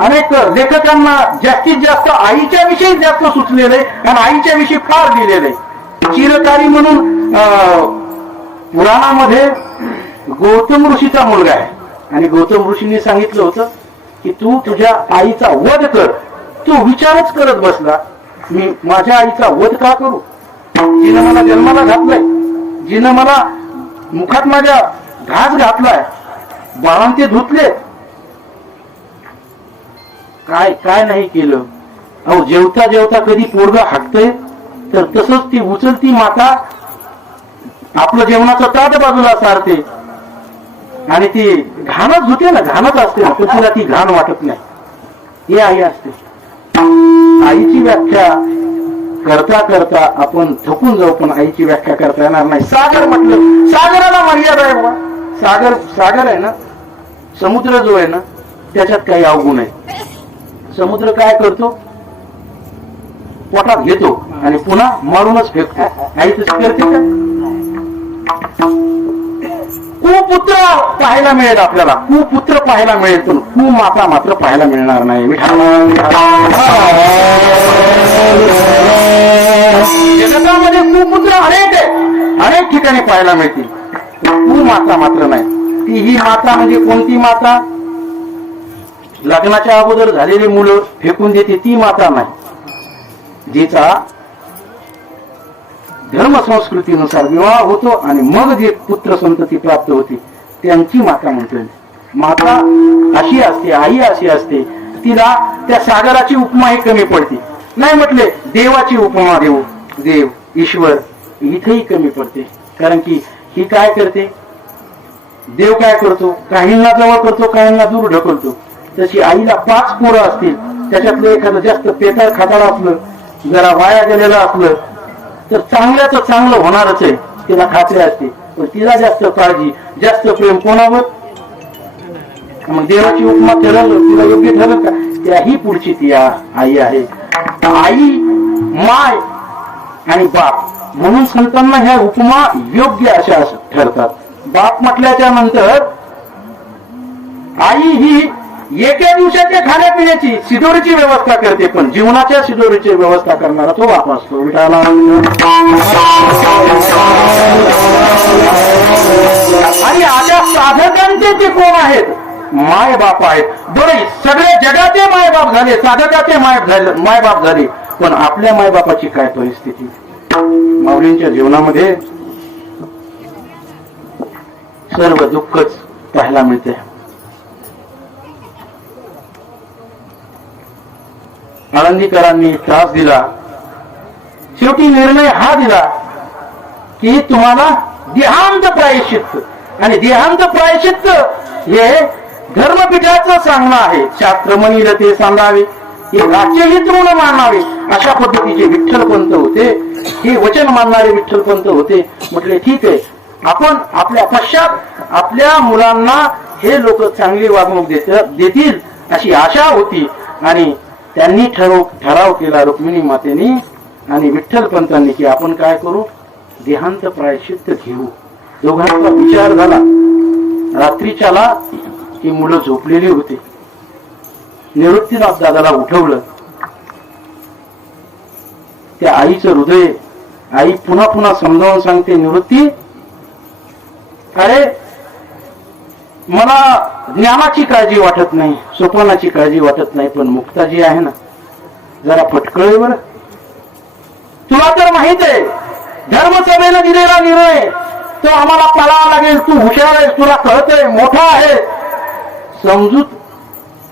अनेक लेखकांना जास्तीत जास्त आईच्या विषयी जास्त सुचलेलं आहे आणि आईच्या विषयी फार लिहिलेलं आहे. चिरकारी म्हणून पुराणामध्ये गौतम ऋषीचा मुलगा आहे आणि गौतम ऋषींनी सांगितलं होतं की तू तुझ्या आईचा वध कर. तू विचारच करत बसला, मी माझ्या आईचा वध का करू? जिनं मला जन्माला घातलाय, जिनं मला मुखात माझ्या घास घातलाय, बाळांते धुतले, काय काय नाही केलं. अहो, जेवता जेवता कधी पोरग हाकतय तर तसंच ती उचलती माता आपलं जेवणाचं ताट बाजूला सारते आणि ती घाणच धुते ना, घाणच असते ना, तर तिला ती घाण वाटत नाही. ही आई असते. आईची व्याख्या करता करता आपण थकून जाऊ, पण आईची व्याख्या करता येणार नाही. सागर म्हटलं, सागराला मर्यादा आहे बाबा. सागर आहे ना, समुद्र जो आहे ना, त्याच्यात काही अवगुण आहे. समुद्र काय करतो? पोटात घेतो आणि पुन्हा मारूनच फेकतो. आई तशी करते का? कुपुत्र पाहायला मिळेल आपल्याला, कुपुत्र पाहायला मिळेल, पण कुमाता मात्र पाहायला मिळणार नाही. जगतामध्ये कुपुत्र अनेक आहे, अनेक ठिकाणी पाहायला मिळतील, कुमाता मात्र नाही. ती ही माता म्हणजे कोणती माता? लग्नाच्या अगोदर झालेली मुलं फेकून देते ती माता नाही. जिचा धर्म संस्कृतीनुसार विवाह होतो आणि मग जे पुत्र संतती प्राप्त होती त्यांची माता म्हणतोय. माता अशी असते, आई अशी असते. तिला त्या सागराची उपमा ही कमी पडते. नाही म्हटले देवाची उपमा देऊ, देव ईश्वर इथेही कमी पडते. कारण की ही काय करते? देव काय करतो? काहींना जवळ करतो, काहींना दूर ढकलतो. तशी आईला 5 पोरं असतील, त्याच्यातलं एखादं जास्त पेटाळ खाताळ असलं, जरा वाया गेलेलं असलं तर चांगल्याच चांगलं होणारच आहे, तिला खात्री असते. पण तिला जास्त काळजी, जास्त प्रेम कोणावर? मग देवाची उपमा ठरवलं, तिला योग्य ठरलं का? त्याही पुढची ती आई आहे. आई, माय आणि बाप म्हणून संतांना ह्या उपमा योग्य अशा ठरतात. बाप म्हटल्याच्या नंतर आई ही एका दिवसाच्या खाण्यापिण्याची शिदोरीची व्यवस्था करते, पण जीवनाच्या शिदोरीची व्यवस्था करणारा तो बाप असतो. विठाला आणि आल्या साधकांचे जे कोण आहेत? माय बाप आहेत. बरं, सगळे जगाचे मायबाप झाले, साधकाचे मायबाप झाले, पण आपल्या मायबापाची काय परिस्थिती? माऊलींच्या जीवनामध्ये सर्व दुःखच पाहायला मिळते. आळंदीकरांनी त्रास दिला, शेवटी निर्णय हा दिला की तुम्हाला देहांत प्रायश्चित्त, आणि देहांत प्रायश्चित्त हे धर्मपीठाचं सांगणं आहे. शास्त्र म्हणील ते सांगावे, हे राज्यहित म्हणून मानावे, अशा पद्धतीचे विठ्ठलपंत होते. हे वचन मानणारे विठ्ठलपंत होते. म्हटले ठीक आहे, आपण आपल्या पश्चात आपल्या मुलांना हे लोक चांगली वागणूक देतील अशी आशा होती. आणि त्यांनी ठराव केला रुक्मिणी मातेनी आणि विठ्ठलपंतांनी की आपण काय करू? देहांत प्रायश्चित्त घेऊ. दोघांचा विचार झाला. रात्रीच्याला ही मुलं झोपलेली होती. निवृत्तीनाथ दादाला उठवलं. त्या आईचं हृदय, आई पुन्हा पुन्हा समजावून सांगते, निवृत्ती, अरे मला ज्ञानाची काळजी वाटत नाही, सोपानाची काळजी वाटत नाही, पण मुक्ता जी आहे ना, जरा फटकळे बरं. तुला तर माहित आहे धर्मसभेनं दिलेला निर्णय तो आम्हाला पाळावा लागेल. तू हुशार आहेस, तुला कळतंय, मोठा आहे. समजूत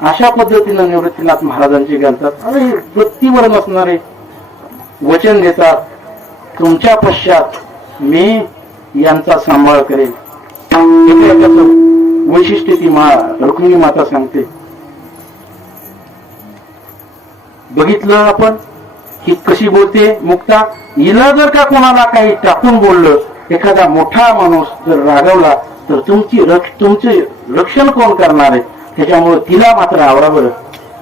अशा पद्धतीनं निवृत्तीनाथ महाराजांची घालतात. अरे वृत्तीवर नसणारे वचन देतात, तुमच्या पश्चात मी यांचा सांभाळ करेल. वैशिष्ट्य ती रुक्मिणी माता सांगते. बघितलं आपण की कशी बोलते मुक्ता. हिला जर का कोणाला काही टाकून बोललं, एखादा मोठा माणूस जर रागवला तर तुमचे रक्षण कोण करणार आहे? त्याच्यामुळे तिला मात्र आवरा बरं.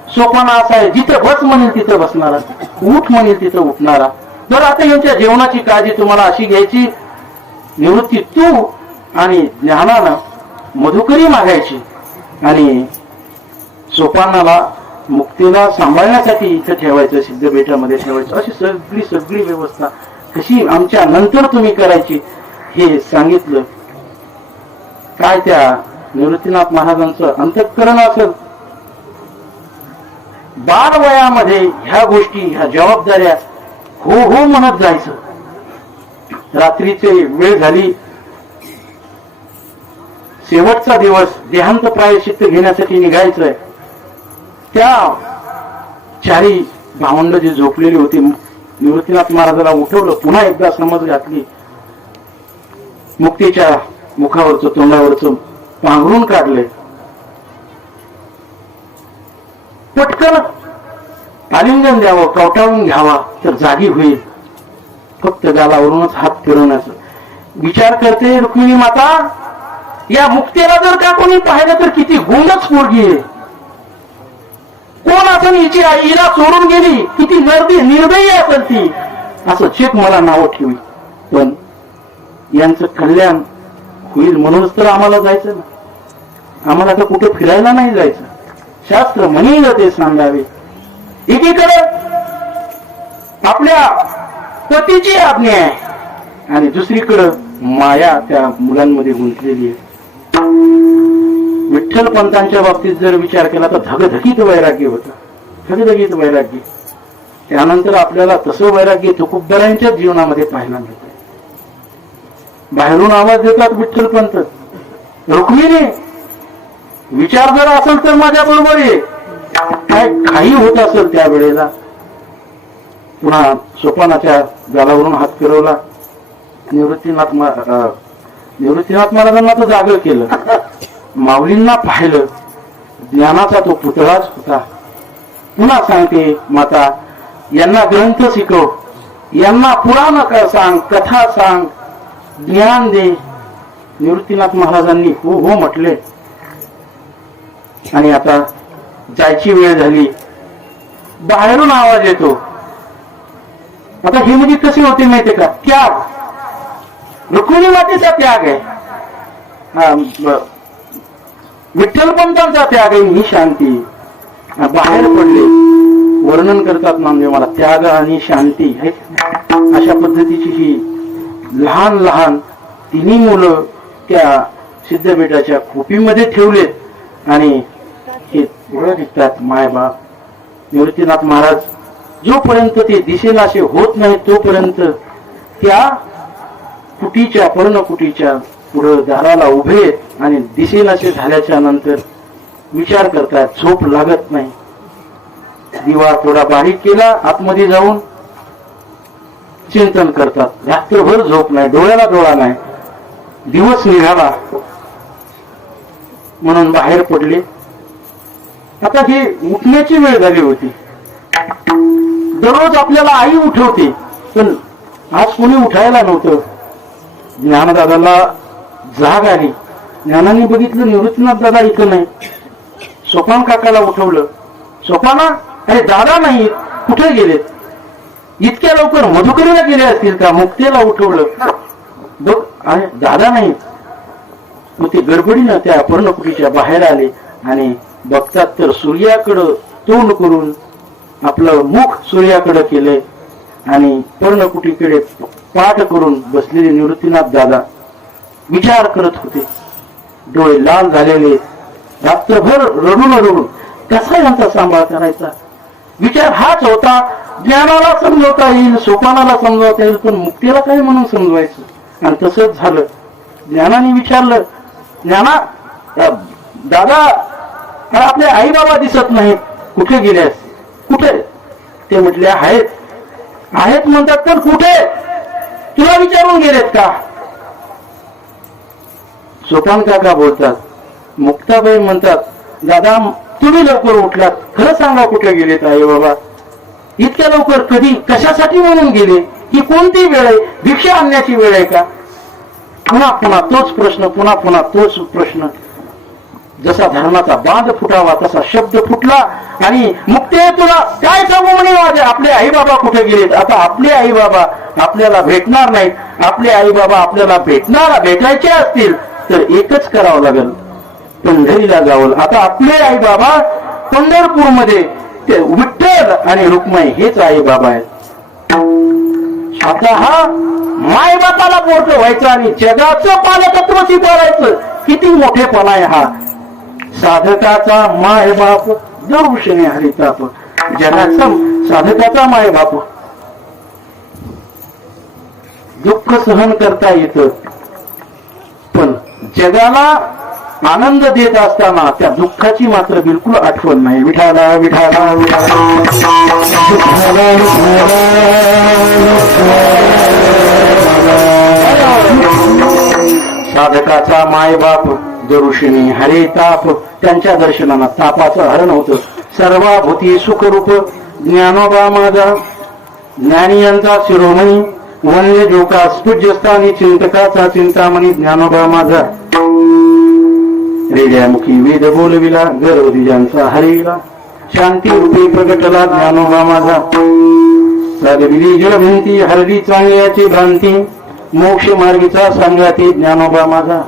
सोपाना असा आहे, जिथं बस म्हणेल तिथं बसणार. उठ म्हणेल तिथं उठणारा. तर आता यांच्या जेवणाची काळजी तुम्हाला अशी घ्यायची, निवृत्ती तू आणि ज्ञानानं मधुकरी मागायची आणि सोपानाला मुक्तीला सांभाळण्यासाठी इथं ठेवायचं, सिद्धपीठामध्ये ठेवायचं. अशी सगळी व्यवस्था कशी आमच्या नंतर तुम्ही करायची हे सांगितलं. काय त्या निवृत्तीनाथ महाराजांचं अंतःकरण असेल. बाल वयामध्ये ह्या गोष्टी, ह्या जबाबदाऱ्या हो हो म्हणत जायचं. रात्रीचे वेळ झाली, शेवटचा दिवस, देहांत प्रायश्चित्त घेण्यासाठी निघायचंय. त्या चारी भावंड जे झोपलेली होती, निवृत्तीनाथ महाराजाला उठवलं, पुन्हा एकदा समज घातली. मुक्तीच्या मुखावरचं तोंडावरचं पांघरून काढले. पटकन आलिंगन द्यावं, कवटाळून घ्यावा तर जागी होईल. फक्त गालावरूनच हात फिरवण्याचा विचार करते रुक्मिणी माता. या मुक्तीला जर का कोणी पाहिलं तर किती गुंगच पोरगी आहे. कोण असेल हिची आई, हिला सोडून गेली, किती निर्दयी असेल ती, असं चेक मला नाव ठेवी. पण यांचं कल्याण होईल म्हणूनच तर आम्हाला जायचं ना. आम्हाला तर कुठे फिरायला नाही जायचं. शास्त्र म्हणेल ते सांगावे. एकीकडे आपल्या पतीची आज्ञा आहे आणि दुसरीकडे माया त्या मुलांमध्ये गुंतलेली आहे. विठ्ठल पंतांच्या बाबतीत जर विचार केला तर धगधगीत वैराग्य होतं, धगधगीत वैराग्य. त्यानंतर आपल्याला तसं वैराग्य तुकोबरायांच्याच जीवनामध्ये पाहायला मिळतं. बाहेरून आवाज देतात विठ्ठल पंत, रुक्मिणी विचार जर असेल तर माझ्या बरोबर ये. काय काही होत असेल त्यावेळेला. पुन्हा सोपानाच्या गालावरून हात फिरवला. निवृत्तीनाथ महाराजांना तर जागं केलं. माऊलींना पाहिलं. ज्ञानाचा तो पुतळाच होता. पुन्हा सांगते माता, यांना ग्रंथ शिकव, यांना पुराण सांग, कथा सांग, ज्ञान दे. निवृत्तीनाथ महाराजांनी हो हो म्हटले. आणि आता जायची वेळ झाली. बाहेरून आवाज येतो. आता हे म्हणजे कसे होते माहितीये का? त्याग, रुक्मिणी मातेचा त्याग आहे, विठ्ठलपंतांचा त्याग आहे, ही शांती. बाहेर पडले. वर्णन करतात नामदेव मला, त्याग आणि शांती आहे. अशा पद्धतीची ही लहान लहान तिन्ही मुलं त्या सिद्धपीठाच्या खोपीमध्ये ठेवलेत आणि हे पुढे निघतात मायबाप. निवृत्तीनाथ महाराज जोपर्यंत ते दिसेला असे होत नाही तोपर्यंत त्या कुटीच्या, पर्णकुटीच्या पुढे दाराला उभे आणि दिसेनाशे झाल्याच्या नंतर विचार करतात. झोप लागत नाही. दिवा थोडा बारीक केला, आतमध्ये जाऊन चिंतन करतात. रात्रभर झोप नाही, डोळ्याला डोळा नाही. दिवस निघाला म्हणून बाहेर पडले. आता ही उठण्याची वेळ झाली होती. दररोज आपल्याला आई उठवते, पण आज कोणी उठायला नव्हतं. ज्ञानदादाला जाग आली. ज्ञानाने बघितलं निवृत्तीनाथ दादा इथं नाही. सोपान काकाला उठवलं. सोपाना, अरे दादा नाही, कुठे गेलेत? इतक्या लवकर मधुकरीला गेले असतील का? मुक्तीला उठवलं. बघ, अरे दादा नाही. मग ते गडबडीनं त्या पर्णकुटीच्या बाहेर आले आणि बघतात तर सूर्याकडं तोंड करून आपलं मुख सूर्याकडे केले आणि पर्णकुटीकडे पाठ करून बसलेले निवृत्तीनाथ दादा विचार करत होते. डोळे लाल झालेले, रात्रभर रडून रडून कसा यांचा सांभाळ करायचा विचार हाच होता. ज्ञानाला समजवता येईल, सोपानाला समजवता येईल, पण मुक्तीला काय म्हणून समजवायचं? आणि तसंच झालं. ज्ञानाने विचारलं, ज्ञाना दादा, आपले आई बाबा दिसत नाहीत, कुठे गेल्यास? कुठे? ते म्हटले आहेत. आहेत म्हणतात, तर कुठे? तुला विचारून गेलेत का? सोपान काका बोलतात. मुक्ताबाई म्हणतात, दादा तुम्ही लवकर उठलात, खरं सांगा कुठे गेलेत आई बाबा? इतक्या लवकर कधी, कशासाठी म्हणून गेले? ही कोणती वेळ आहे? भिक्षा आणण्याची वेळ आहे का? पुन्हा पुन्हा तोच प्रश्न, पुन्हा पुन्हा तोच प्रश्न. जसा धरणाचा बांध फुटावा तसा शब्द फुटला आणि मुक्ते तुला काय सांगू म्हणे माझे आपले आई बाबा कुठे गेलेत. आता आपले आई बाबा आपल्याला भेटणार नाहीत. आपले आई बाबा आपल्याला भेटायचे असतील तर एकच करावं लागेल, पंढरीला जावं. आता आपले आई बाबा पंढरपूरमध्ये ते विठ्ठल आणि रुक्माई हेच आई बाबा आहेत. आता हा माय बापाला मोठं व्हायचं आणि जगाचं पालकत्व स्वीकारायचं. किती मोठेपणा आहे हा. साधकाचा माय बाप दर्शने हरिताप. जगाचा साधकाचा माय बाप. दुःख सहन करता येतं पण जगाला आनंद देत असताना त्या दुःखाची मात्र बिलकुल आठवण नाही. विठाला विठाला साधकाचा मायबाप जरुषिणी हरे ताप. त्यांच्या दर्शनानं तापाचं हरण होतं. सर्वाभूती सुखरूप ज्ञानोबा माझा. ज्ञानी यांचा शिरोमणी वन्य जोका स्फुज्यस्थानी चिंतकाचा चिंतामणी ज्ञानोबा माझा. रेड्यामुखी वेद बोलविला गर्वदिजांचा हरिला. शांती रूपी प्रगटला ज्ञानोबा माझा. चालविली जळभिंती हरली चांगल्याची भ्रांती. मोक्ष मार्गीचा सांगाती ज्ञानोबा माझा.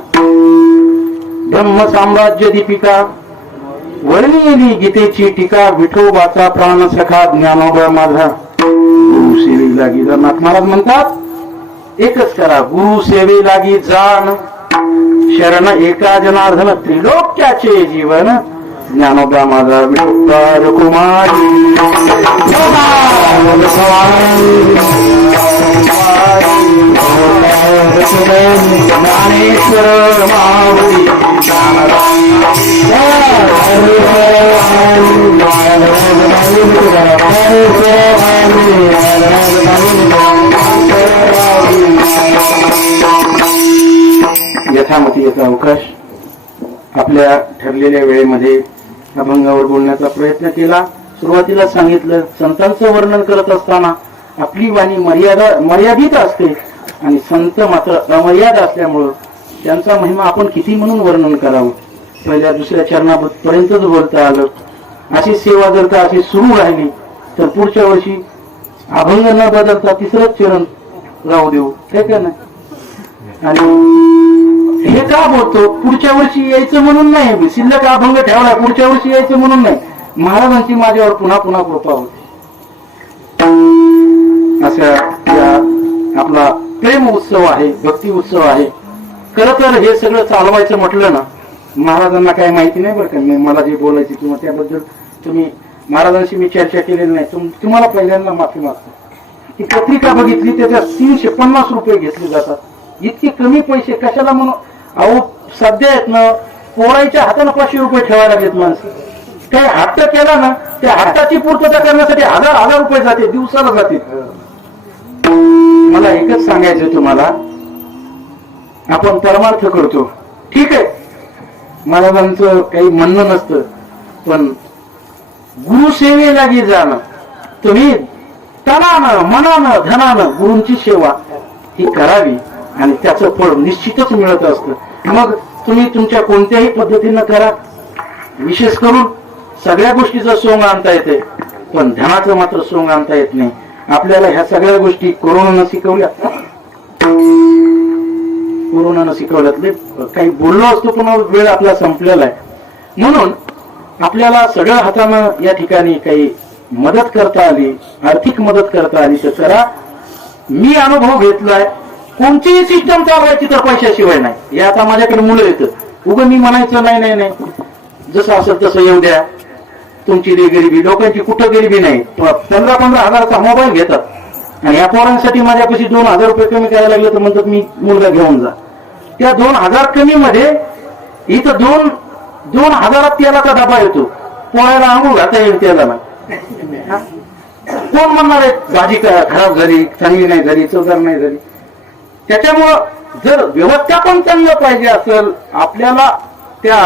ब्रह्म साम्राज्य दीपिका वर्णिली गीतेची टीका. विठोबाचा प्राण सखा ज्ञानोबा माझा. गुरु सेवे लागी जगन्नाथ महाराज म्हणतात एकच करा गुरु सेवे लागी जाण. शरण एका जनार्दन त्रिलोक्याचे जीवन ज्ञानोबा माझा. विठोबा कुमारी ज्ञानेश्वर माऊली यथामती याचा अवकाश आपल्या ठरलेल्या वेळेमध्ये अभंगावर बोलण्याचा प्रयत्न केला. सुरुवातीला सांगितलं संतांचं वर्णन करत असताना आपली वाणी मर्यादित असते आणि संत मात्र अमर्याद असल्यामुळं त्यांचा महिमा आपण किती म्हणून वर्णन करावं. पहिल्या दुसऱ्या चरणापर्यंतच बोलता आलं. अशी सेवा जर का अशी सुरू राहिली तर पुढच्या वर्षी अभंग न बदलता तिसरंच चरण राहू देऊ हे का नाही. आणि हे का बोलतो पुढच्या वर्षी यायचं म्हणून नाही. शिल्लक अभंग ठेवला पुढच्या वर्षी यायचं म्हणून नाही. महाराजांची माझ्यावर पुन्हा पुन्हा कृपा होती. अशा आपला प्रेम उत्सव आहे, भक्ती उत्सव आहे. खर तर हे सगळं चालवायचं म्हटलं ना महाराजांना काही माहिती नाही बरं का. मला जे बोलायचे किंवा त्याबद्दल तुम्ही महाराजांशी मी चर्चा केलेली नाही. तुम्हाला पहिल्यांदा माफी मागतो. ती पत्रिका बघितली त्याच्यात 350 रुपये घेतले जातात. इतके कमी पैसे कशाला म्हणून. अहो सध्या आहेत ना पोरायच्या हाताने 500 रुपये ठेवायला घेत माणसं. काही हट्ट केला ना त्या हट्टाची पूर्तता करण्यासाठी हजार रुपये जाते दिवसाला जाते. मला एकच सांगायचं तुम्हाला आपण परमार्थ करतो ठीक आहे. महाराजांचं काही म्हणणं नसतं पण गुरुसेवेलागी जाणं तुम्ही तनानं मनानं धनानं गुरूंची सेवा ही करावी आणि त्याचं फळ निश्चितच मिळत असतं. मग तुम्ही तुमच्या कोणत्याही पद्धतीनं करा. विशेष करून सगळ्या गोष्टीचं सोंग आणता येते पण धनाचं मात्र सोंग आणता येत नाही. आपल्याला ह्या सगळ्या गोष्टी कोरोनानं शिकवल्या. कोरोनानं शिकवल्यातले काही बोललो असतो पण वेळ आपला संपलेला आहे. म्हणून आपल्याला सगळ्या हातानं या ठिकाणी काही मदत करता आली आर्थिक मदत करता आली तर करा. मी अनुभव घेतलाय कोणतीही सिस्टम चालवायची तर पैशाशिवाय नाही. हे आता माझ्याकडे मुलं येतं उगं मी म्हणायचं नाही नाही नाही जसं असेल तसं येऊ द्या. तुमची गरिबी लोकांची कुठं गरिबी नाही. 15-15 हजाराचा मोबाईल घेतात आणि या पोरांसाठी माझ्यापाशी 2,000 रुपये कमी करायला लागले तर म्हणतात मी मुलगा घेऊन जा. त्या 2,000 कमी मध्ये इथं 2,000 तेलाचा डबा येतो. पोळ्याला आंघोळ घालता येईल त्याला कोण म्हणणार आहे भाजी खराब झाली चांगली नाही झाली चवदार नाही झाली. त्याच्यामुळं जर व्यवस्थापन चांगलं पाहिजे असेल आपल्याला त्या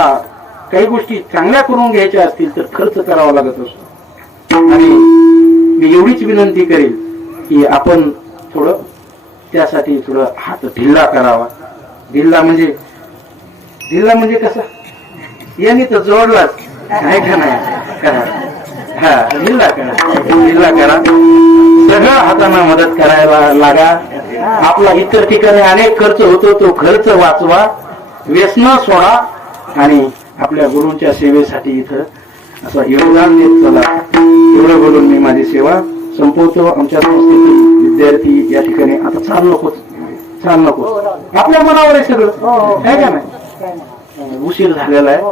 काही गोष्टी चांगल्या करून घ्यायच्या असतील तर खर्च करावा लागत असतो. आणि मी एवढीच विनंती करेल की आपण थोडं त्यासाठी थोडं हात ढिल्ला करावा. ढिल्ला म्हणजे कसा यांनी तर जोडलाच आहे का नाही करा. हा जिल्हा करा, जिल्हा करा, सगळं हाताने मदत करायला लागा. आपला इतर ठिकाणी अनेक खर्च होतो, तो खर्च वाचवा, व्यसन सोडा आणि आपल्या गुरूंच्या सेवेसाठी इथं असं योगदान देत चला. एवढं बोलून मी माझी सेवा संपवतो. आमच्या संस्थेतील विद्यार्थी या ठिकाणी आता चाल नको आपल्या मनावर आहे सगळं आहे का नाही. उशीर झालेला आहे.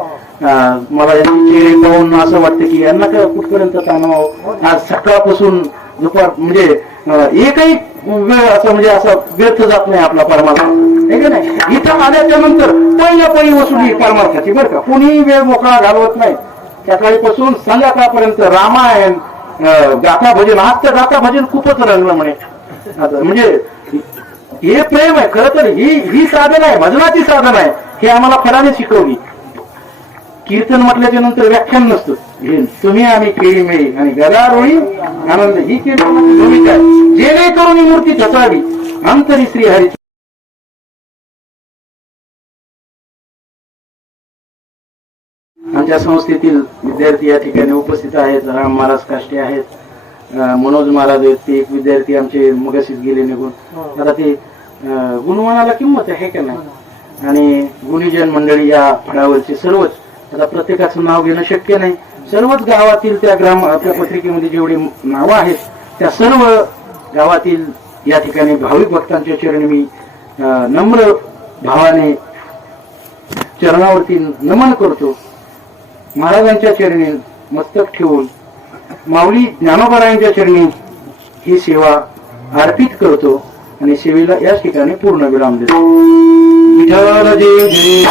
मला यांची चेहरे पाहून असं वाटतं की यांना काय कुठपर्यंत ताणावं. आज सकाळपासून दुपार म्हणजे एकही वेळ असं म्हणजे असं व्यर्थ जात नाही आपला परमार्थ आहे का नाही. इथं आल्याच्या नंतर पहिली वसुली परमार्थाची बरं का. कोणीही वेळ मोकळा घालवत नाही. सकाळीपासून संध्याकाळपर्यंत रामायण गाथा भजन. आज तर गाथा भजन खूपच रंगलं म्हणे. आता म्हणजे हे प्रेम आहे खरं तर. ही साधन आहे, भजनाची साधन आहे. हे आम्हाला फळाने शिकवली. कीर्तन म्हटल्याच्या नंतर व्याख्यान नसतं. हे तुम्ही आम्ही केळी मिळी आणि गदारोळी आनंद ही कीर्तनाची भूमिका आहे. जेणेकरून ही मूर्ती ठसावी अंतरी श्रीहरी. आमच्या संस्थेतील विद्यार्थी या ठिकाणी उपस्थित आहेत. राम महाराज काष्टे आहेत, मनोज महाराज आहेत. ते एक विद्यार्थी आमचे मगाशीच गेले निघून. आता ते गुणवानाला किंमत आहे का नाही. आणि गुणीजन मंडळी या फळावरचे सर्वच, आता प्रत्येकाचं नाव घेणं शक्य नाही. सर्वच गावातील त्या आपल्या पत्रिकेमध्ये जेवढी नावं आहेत त्या सर्व गावातील या ठिकाणी भाविक भक्तांच्या चरणी मी नम्र भावाने चरणावरती नमन करतो. महाराजांच्या चरणी मस्तक ठेवून माऊली ज्ञानोबारायांच्या चरणी ही सेवा अर्पित करतो आणि सेवेला याच ठिकाणी पूर्ण विराम देतो. विठ्ठल जय जय.